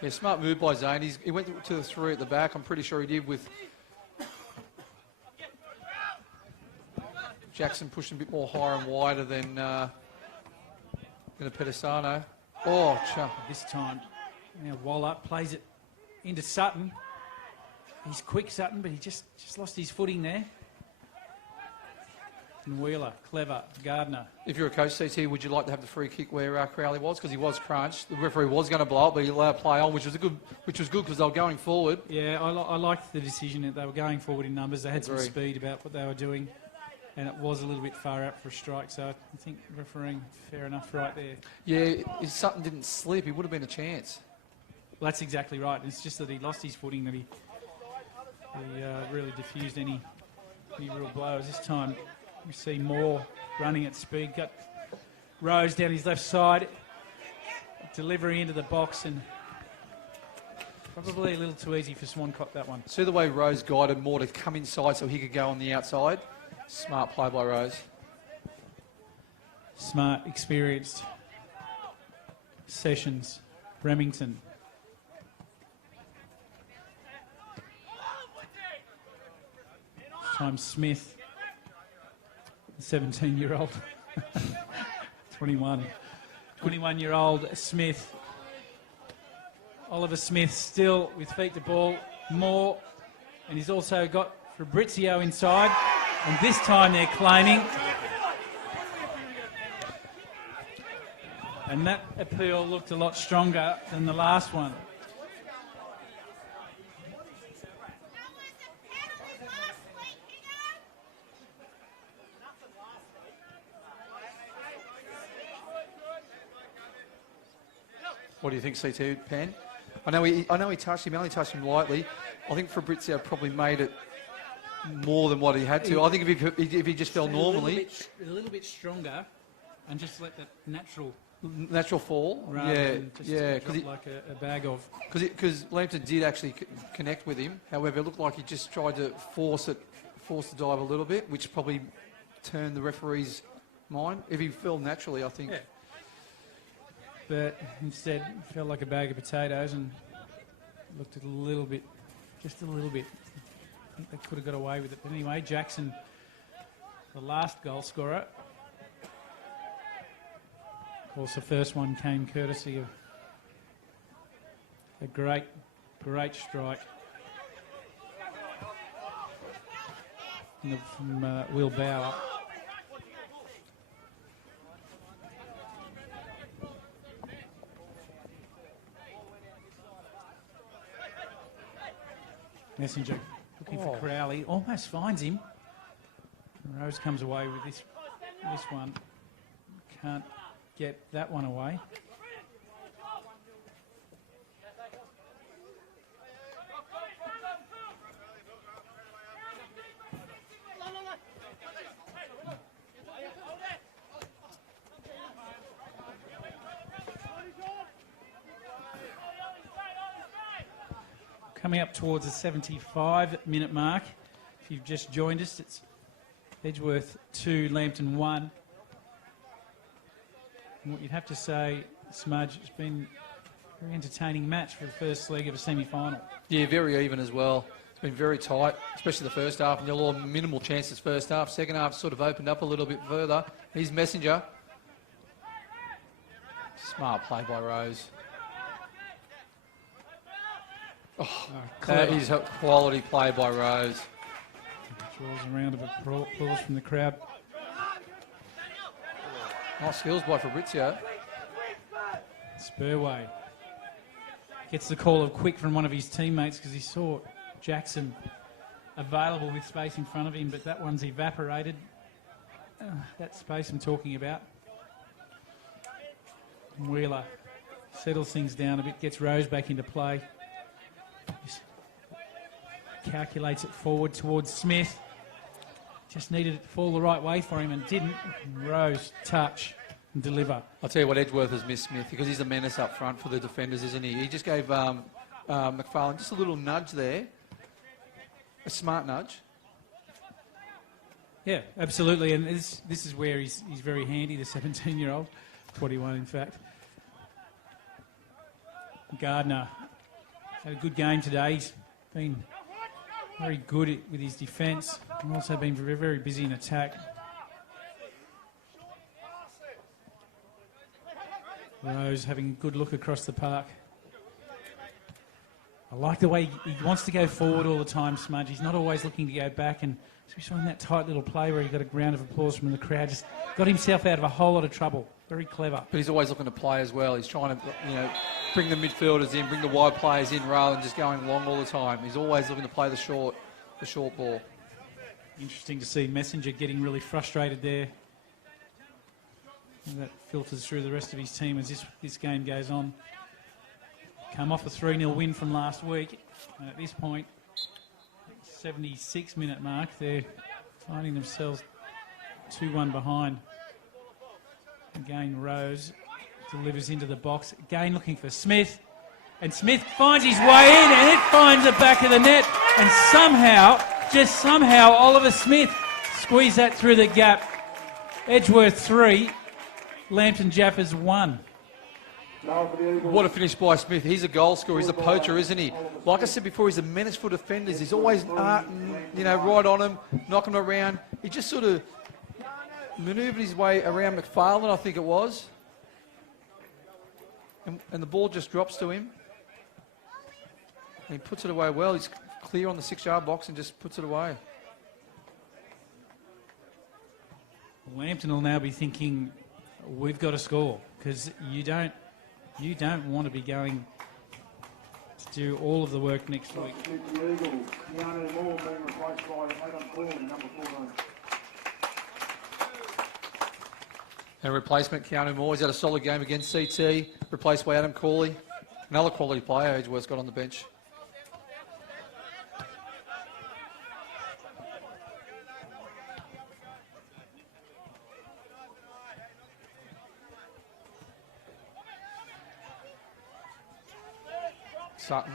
Yeah, smart move by Zane. He went to the three at the back. I'm pretty sure he did with Jackson pushing a bit more higher and wider than a Pedisano. Oh, chump. This time, now Waller plays it into Sutton. He's quick, Sutton, but he just lost his footing there. And Wheeler, clever, Gardner. If you're a coach, CT, would you like to have the free kick where Crowley was? Because he was crunched. The referee was going to blow it, but he allowed play on, which was good because they were going forward. Yeah, I liked the decision that they were going forward in numbers. They had some speed about what they were doing, and it was a little bit far out for a strike. So I think refereeing fair enough right there. Yeah, if Sutton didn't slip, he would have been a chance. Well, that's exactly right. It's just that he lost his footing, that he really diffused any real blows. This time we see Moore running at speed. Got Rose down his left side. Delivery into the box, and probably a little too easy for Swan Cox, that one. See the way Rose guided Moore to come inside so he could go on the outside? Smart play by Rose. Smart, experienced. Sessions, Remington. This time Smith, the 17-year-old. 21-year-old Smith. Oliver Smith still with feet to ball. Moore, and he's also got Fabrizio inside, and this time they're claiming. And that appeal looked a lot stronger than the last one. What do you think, CT, Pan? I know he touched him, only touched him lightly. I think Fabrizio probably made it more than what he had to. I think if he just fell normally... A little bit stronger, and just let that natural fall, than just like a bag of. Because Lambton did actually connect with him. However, it looked like he just tried to force the dive a little bit, which probably turned the referee's mind. If he fell naturally, I think. Yeah. But instead, felt like a bag of potatoes and looked a little bit, just a little bit. I think they could have got away with it. But anyway, Jackson, the last goal scorer. Of course, the first one came courtesy of a great strike. from Will Bauer. Messenger looking for Crowley, almost finds him. Rose comes away with this one. Can't get that one away. Coming up towards the 75-minute mark. If you've just joined us, it's Edgeworth 2, Lambton 1. And what you'd have to say, Smudge, it's been a very entertaining match for the first leg of a semi-final. Yeah, very even as well. It's been very tight, especially the first half. And all minimal chances first half. Second half sort of opened up a little bit further. Here's Messenger. Smart play by Rose. That is a quality play by Rose. Draws a round of applause from the crowd. Nice skills by Fabrizio. Spurway gets the call of quick from one of his teammates because he saw Jackson available with space in front of him, but that one's evaporated. That space I'm talking about. Wheeler settles things down a bit, gets Rose back into play. Just calculates it forward towards Smith. Just needed it to fall the right way for him and didn't. Rose, touch and deliver. I'll tell you what, Edgeworth has missed Smith because he's a menace up front for the defenders, isn't he? He just gave McFarlane just a little nudge there. A smart nudge. Yeah, absolutely. And this is where he's very handy, the 17-year-old. 21, in fact. Gardner had a good game today. He's been very good with his defence and also been very, very busy in attack. Rose having a good look across the park. I like the way he wants to go forward all the time, Smudge. He's not always looking to go back, and especially in that tight little play where he got a round of applause from the crowd, just got himself out of a whole lot of trouble. Very clever. But he's always looking to play as well. He's trying to, bring the midfielders in, bring the wide players in rather than just going long all the time. He's always looking to play the short ball. Interesting to see Messenger getting really frustrated there. And that filters through the rest of his team as this game goes on. Come off a 3-0 win from last week. And at this point, 76-minute mark, they're finding themselves 2-1 behind. Again, Rose delivers into the box. Again, looking for Smith. And Smith finds his way in, and it finds the back of the net. And somehow, Oliver Smith squeezed that through the gap. Edgeworth 3, Lambton Jaffas 1. What a finish by Smith. He's a goal scorer. He's a poacher, isn't he? Like I said before, he's a menace for defenders. He's always, right on him, knocking him around. He just sort of manoeuvred his way around McFarlane, I think it was. And the ball just drops to him. And he puts it away well. He's clear on the 6-yard box and just puts it away. Lambton will now be thinking, we've got to score, because you don't want to be going to do all of the work next week. And replacement, Keanu Moore. He's had a solid game against CT, replaced by Adam Corley. Another quality player Edgeworth's got on the bench. Sutton.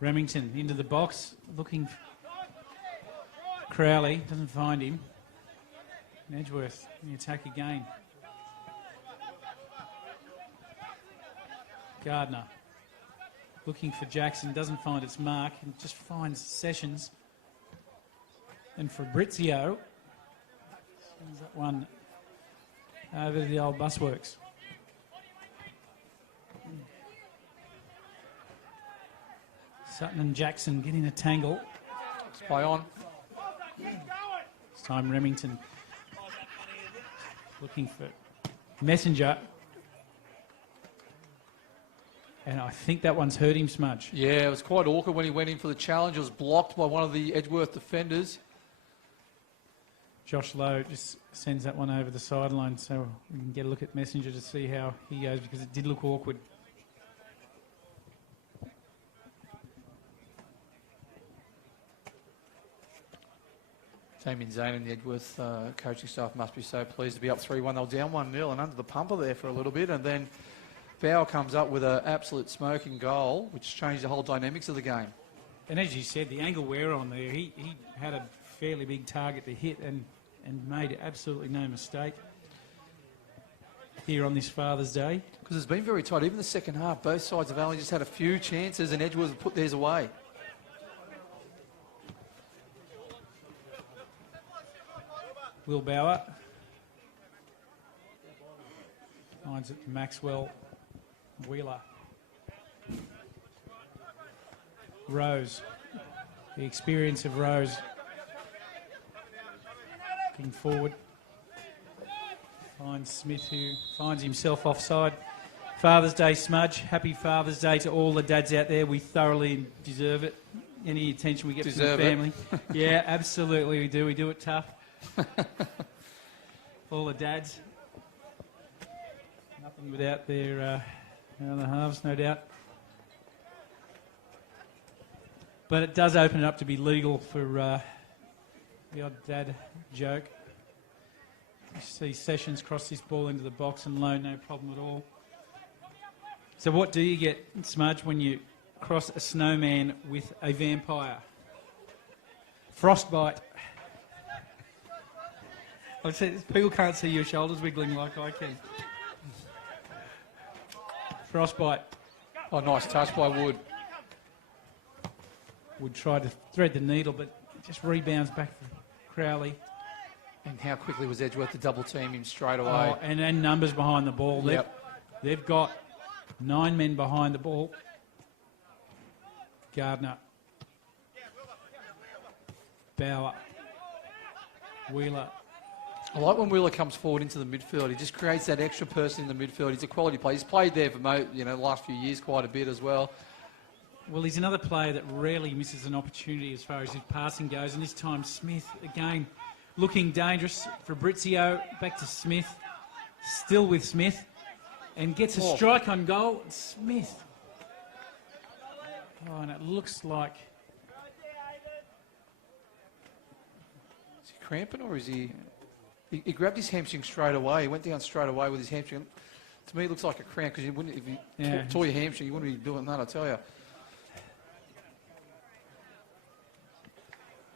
Remington into the box, looking Crowley, doesn't find him. And Edgeworth in the attack again. Gardner looking for Jackson, doesn't find its mark, and just finds Sessions. And Fabrizio sends that one over to the old busworks. Sutton and Jackson get in a tangle. Let's play on. This time Remington looking for Messenger. And I think that one's hurt him, Smudge. Yeah, it was quite awkward when he went in for the challenge. It was blocked by one of the Edgeworth defenders. Josh Lowe just sends that one over the sideline so we can get a look at Messenger to see how he goes, because it did look awkward. Damien Zane and the Edgeworth coaching staff must be so pleased to be up 3-1. They were down 1-0 and under the pumper there for a little bit, and then Bauer comes up with an absolute smoking goal, which changed the whole dynamics of the game. And as you said, the angle we're on there, he had a fairly big target to hit and made absolutely no mistake here on this Father's Day. Because it's been very tight. Even the second half, both sides have only just had a few chances, and Edgeworth have put theirs away. Will Bauer finds it to Maxwell. Wheeler. Rose. The experience of Rose. Looking forward. Finds Smith, who finds himself offside. Father's Day, Smudge. Happy Father's Day to all the dads out there. We thoroughly deserve it. Any attention we get from the family. Yeah, absolutely we do. We do it tough. All the dads. Nothing without their other halves, no doubt. But it does open it up to be legal for the odd dad joke. You see Sessions cross this ball into the box and Lowe, no problem at all. So what do you get, Smudge, when you cross a snowman with a vampire? Frostbite. I said, people can't see your shoulders wiggling like I can. Frostbite. Oh, nice touch by Wood. Wood tried to thread the needle, but it just rebounds back to Crowley. And how quickly was Edgeworth to double team him straight away? Oh, and numbers behind the ball. Yep. They've got 9 men behind the ball. Gardner. Bauer. Wheeler. I like when Wheeler comes forward into the midfield. He just creates that extra person in the midfield. He's a quality player. He's played there for the last few years quite a bit as well. Well, he's another player that rarely misses an opportunity as far as his passing goes. And this time Smith, again, looking dangerous. Fabrizio, back to Smith. Still with Smith. And gets a strike on goal. Smith. Oh, and it looks like... Is he cramping or is he... He grabbed his hamstring straight away. He went down straight away with his hamstring. To me, it looks like a cramp because if you tore your hamstring, you wouldn't be doing that, I tell you.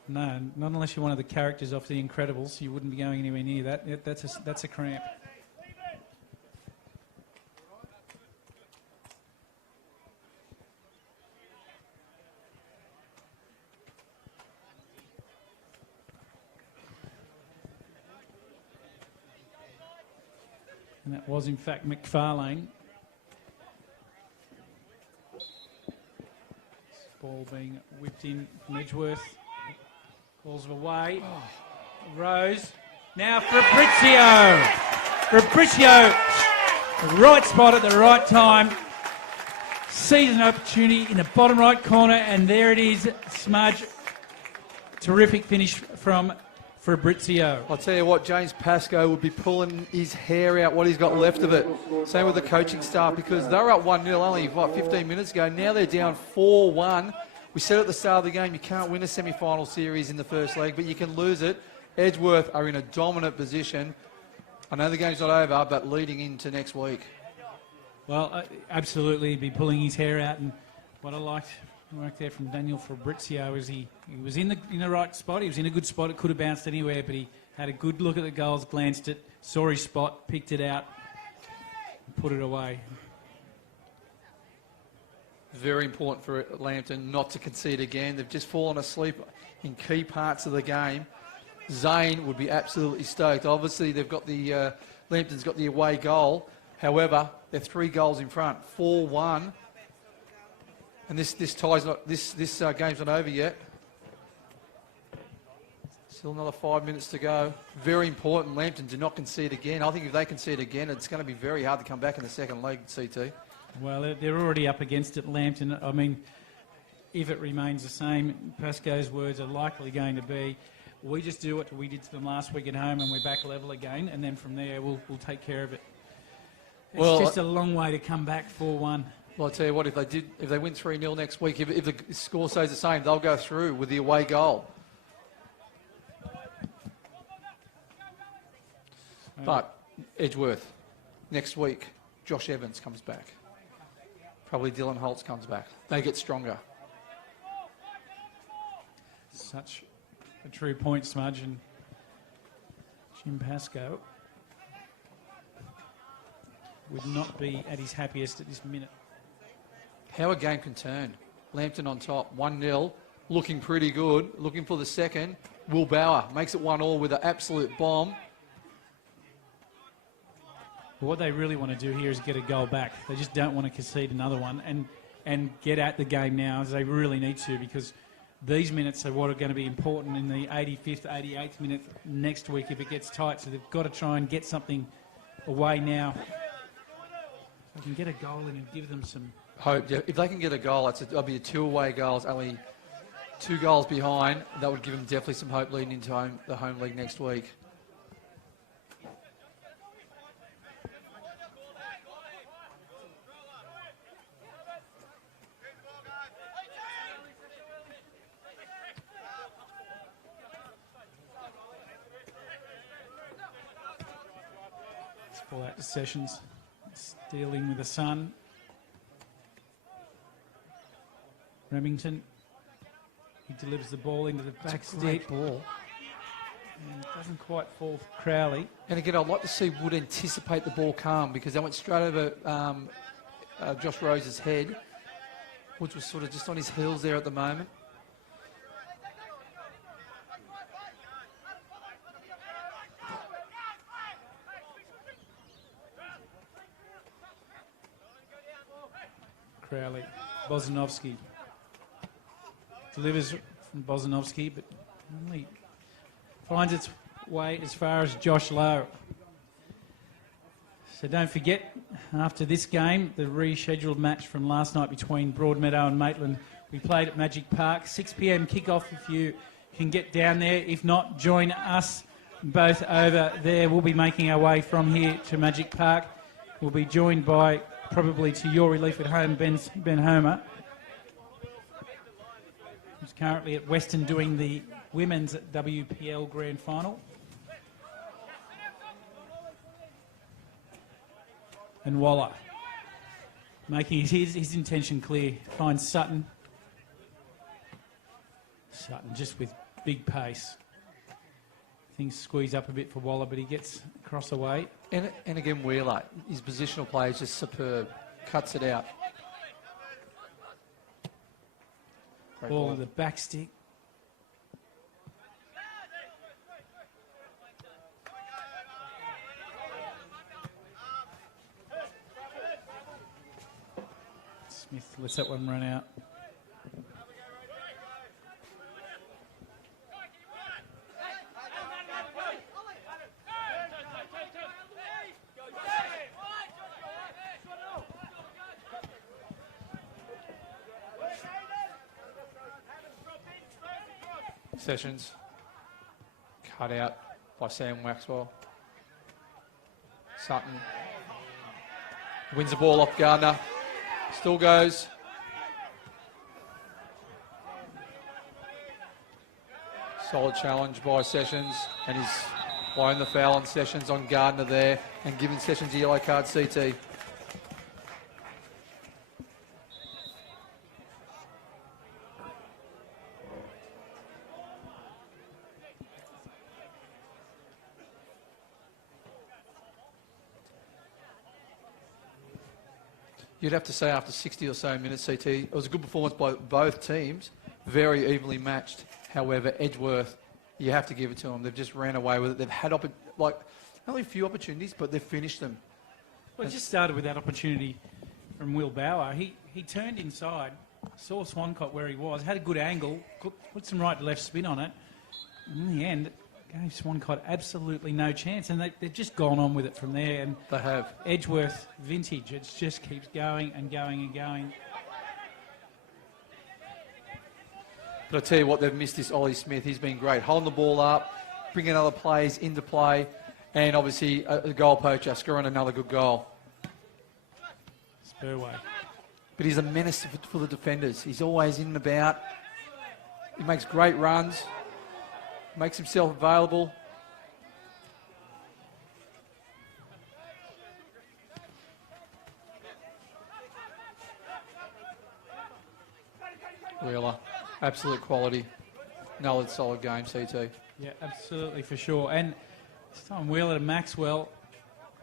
No, not unless you're one of the characters off The Incredibles. You wouldn't be going anywhere near that. That's a cramp. And that was, in fact, McFarlane. Ball being whipped in from Edgeworth. Balls away. Rose. Now Fabrizio. Fabrizio, the right spot at the right time. Sees an opportunity in the bottom right corner, and there it is, Smudge. Terrific finish from Fabrizio. I'll tell you what, James Pascoe would be pulling his hair out, what he's got left of it. Same with the coaching staff, because they were up 1-0 only 15 minutes ago. Now they're down 4-1. We said at the start of the game, you can't win a semi-final series in the first leg, but you can lose it. Edgeworth are in a dominant position. I know the game's not over, but leading into next week. Well, absolutely, he'd be pulling his hair out. And what I liked work there from Daniel Fabrizio is he was in the right spot. He was in a good spot. It could have bounced anywhere, but he had a good look at the goals, glanced it, saw his spot, picked it out, and put it away. Very important for Lambton not to concede again. They've just fallen asleep in key parts of the game. Zane would be absolutely stoked. Obviously, they've got Lambton's got the away goal. However, they're 3 goals in front, 4-1. And this game's not over yet. Still another 5 minutes to go. Very important, Lambton do not concede again. I think if they concede again, it's going to be very hard to come back in the second leg, CT. Well, they're already up against it, Lambton. I mean, if it remains the same, Pascoe's words are likely going to be, we just do what we did to them last week at home and we're back level again, and then from there we'll take care of it. It's just a long way to come back 4-1. Well, I'll tell you what, if they win 3-0 next week, if the score stays the same, they'll go through with the away goal. But Edgeworth, next week, Josh Evans comes back. Probably Dylan Holtz comes back. They get stronger. Such a true point, Smudge, and Jim Pascoe would not be at his happiest at this minute. How a game can turn. Lambton on top, 1-0, looking pretty good, looking for the second. Will Bauer makes it 1-1 with an absolute bomb. But what they really want to do here is get a goal back. They just don't want to concede another one and get at the game now, as they really need to, because these minutes are what are going to be important in the 85th, 88th minute next week if it gets tight. So they've got to try and get something away now. So they can get a goal in and give them some hope. Yeah, if they can get a goal, that'll be 2 away goals, only 2 goals behind. That would give them definitely some hope leading into the home league next week. Ball out to Sessions, dealing with the sun. Remington, he delivers the ball into the back stick. Ball. And it doesn't quite fall for Crowley. And again, I'd like to see Wood anticipate the ball come, because they went straight over Josh Rose's head. Woods was sort of just on his heels there at the moment. Crowley, Bozanovsky delivers from Bozanovsky, but only finds its way as far as Josh Lowe. So don't forget, after this game, the rescheduled match from last night between Broadmeadow and Maitland, we played at Magic Park. 6 p.m. kickoff if you can get down there. If not, join us both over there. We'll be making our way from here to Magic Park. We'll be joined by, probably to your relief at home, Ben Homer, who's currently at Western doing the women's WPL Grand Final. And Waller making his intention clear. Finds Sutton. Sutton just with big pace. Things squeeze up a bit for Waller, but he gets across away. And again, Wheeler, his positional play is just superb. Cuts it out. Ball in the back stick. Smith lets that one run out. Sessions. Cut out by Sam Waxwell. Sutton. Wins the ball off Gardner. Still goes. Solid challenge by Sessions. And he's blown the foul on Sessions on Gardner there and giving Sessions a yellow card, CT. You'd have to say after 60 or so minutes, CT, it was a good performance by both teams, very evenly matched. However, Edgeworth, you have to give it to them. They've just ran away with it. They've had only a few opportunities, but they've finished them. Well, it just started with that opportunity from Will Bauer. He turned inside, Saw Swan Cox where he was, had a good angle, put some right to left spin on it. And in the end, gave Swan Cox absolutely no chance, and they've just gone on with it from there. And They have. Edgeworth vintage, it just keeps going and going and going. But I tell you what, they've missed this Ollie Smith. He's been great, holding the ball up, bringing other plays into play, and obviously a goal poacher, scoring another good goal. Spurway. But he's a menace for the defenders. He's always in and about. He makes great runs, makes himself available. Wheeler, absolute quality. Another solid game, CT. Yeah, absolutely, for sure. And this time Wheeler to Maxwell,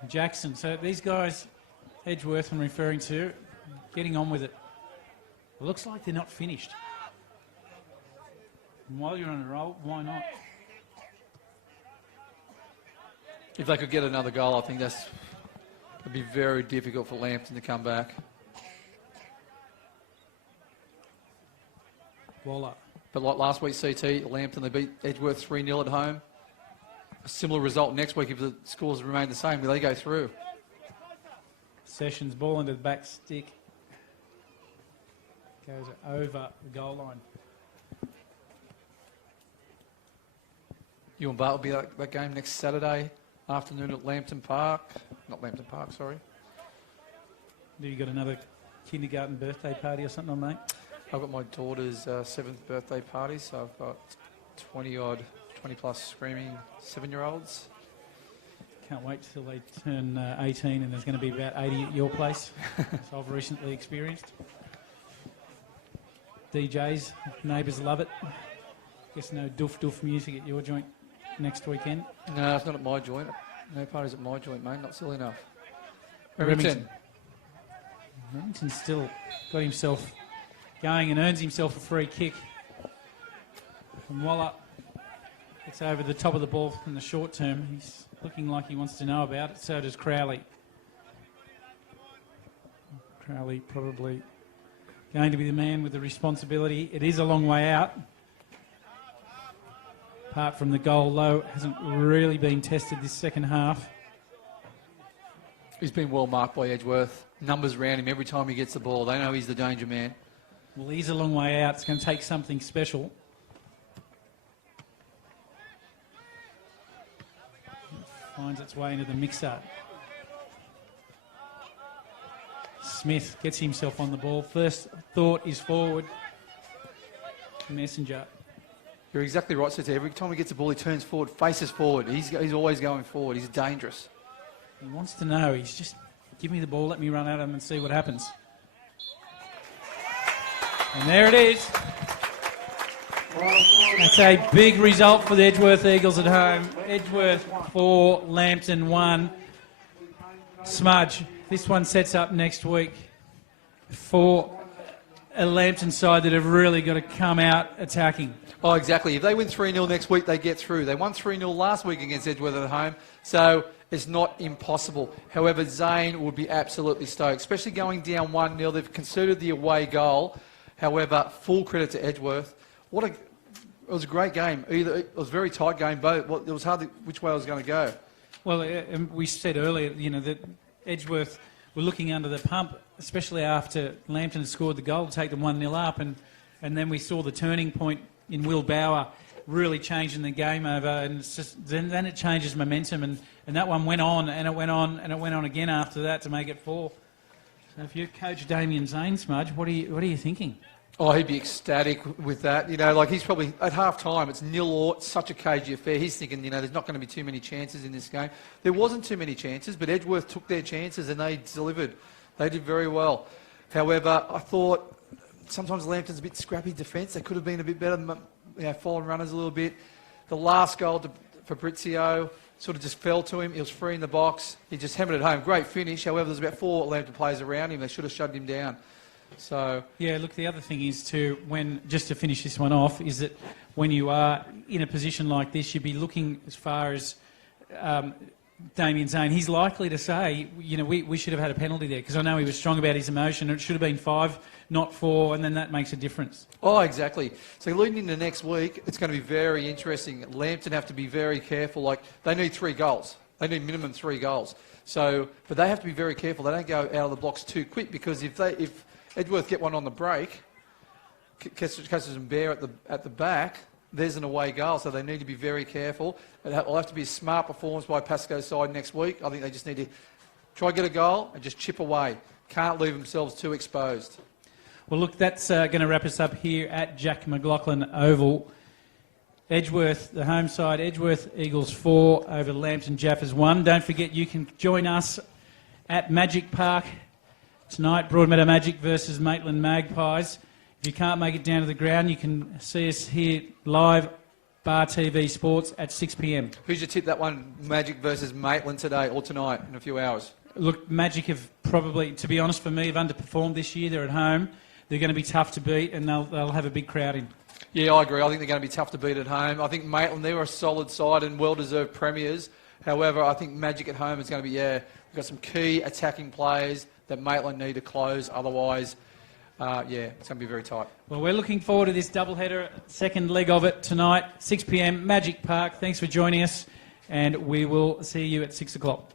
Jackson. So these guys, Edgeworth I'm referring to, getting on with it. It looks like they're not finished. And while you're on a roll, why not? If they could get another goal, I think it'd be very difficult for Lambton to come back. Waller. But like last week, CT, Lambton, they beat Edgeworth 3-0 at home. A similar result next week if the scores remain the same, they go through. Sessions, ball into the back stick. Goes over the goal line. You and Bart will be at that game next Saturday afternoon at Lambton Park. Not Lambton Park, sorry. Have you got another kindergarten birthday party or something on, mate? I've got my daughter's 7th birthday party, so I've got 20 plus screaming 7-year-olds. Can't wait till they turn 18 and there's going to be about 80 at your place. So I've recently experienced. DJs, neighbours love it. Guess no doof music at your joint next weekend. No, it's not at my joint. No parties at my joint, mate. Not silly enough. Remington's still got himself going and earns himself a free kick. From Waller. It's over the top of the ball in the short term. He's looking like he wants to know about it. So does Crowley. Crowley probably going to be the man with the responsibility. It is a long way out. Apart from the goal, though, hasn't really been tested this second half. He's been well marked by Edgeworth. Numbers around him every time he gets the ball. They know he's the danger man. Well, he's a long way out. It's going to take something special. It finds its way into the mixer. Smith gets himself on the ball. First thought is forward. Messenger. You're exactly right, Seth. Every time he gets the ball, he turns forward, faces forward. He's always going forward. He's dangerous. He wants to know. He's just, give me the ball, let me run at him and see what happens. And there it is. That's a big result for the Edgeworth Eagles at home. Edgeworth 4, Lambton 1. Smudge, this one sets up next week for a Lambton side that have really got to come out attacking. Oh, exactly. If they win 3-0 next week, they get through. They won 3-0 last week against Edgeworth at home, so it's not impossible. However, Zane would be absolutely stoked, especially going down 1-0. They've conceded the away goal. However, full credit to Edgeworth. It was a great game. It was a very tight game, but it was hard which way it was going to go. Well, we said earlier, that Edgeworth were looking under the pump, especially after Lambton had scored the goal to take them 1-0 up, and then we saw the turning point in Will Bauer really changing the game over, and it's just, then it changes momentum, and that one went on, and it went on, and it went on again after that to make it 4. So if you're Coach Damien Zane, Smudge, what are you thinking? Oh, he'd be ecstatic with that. He's probably, at half-time, it's 0-0, it's such a cagey affair. He's thinking, there's not going to be too many chances in this game. There wasn't too many chances, but Edgeworth took their chances and they delivered. They did very well. However, I thought sometimes Lambton's a bit scrappy defence. They could have been a bit better, following runners a little bit. The last goal to Fabrizio sort of just fell to him. He was free in the box. He just hammered it home. Great finish. However, there's about 4 Lambton players around him. They should have shut him down. So yeah, look, the other thing is just to finish this one off, is that when you are in a position like this, you'd be looking as far as Damien's saying, he's likely to say, you know, we should have had a penalty there, because I know he was strong about his emotion. It should have been 5, not 4, and then that makes a difference. Oh, exactly. So leading into next week, it's going to be very interesting. Lambton have to be very careful. Like, they need 3 goals. They need minimum 3 goals. So, but they have to be very careful. They don't go out of the blocks too quick, because if Edgeworth get one on the break, catches and bear at the back, there's an away goal. So they need to be very careful. It'll have to be a smart performance by Pasco's side next week. I think they just need to try to get a goal and just chip away. Can't leave themselves too exposed. Well, look, that's going to wrap us up here at Jack McLaughlin Oval. Edgeworth, the home side, Edgeworth Eagles 4 over Lambton Jaffas 1. Don't forget, you can join us at Magic Park tonight, Broadmeadow Magic versus Maitland Magpies. If you can't make it down to the ground, you can see us here live, Bar TV Sports, at 6 p.m. Who's your tip that one, Magic versus Maitland today or tonight in a few hours? Look, Magic have probably, to be honest for me, have underperformed this year. They're at home. They're going to be tough to beat, and they'll have a big crowd in. Yeah, I agree. I think they're going to be tough to beat at home. I think Maitland, they were a solid side and well-deserved premiers. However, I think Magic at home is going to be, we've got some key attacking players that Maitland need to close. Otherwise, it's going to be very tight. Well, we're looking forward to this doubleheader, second leg of it tonight, 6 p.m, Magic Park. Thanks for joining us, and we will see you at 6 o'clock.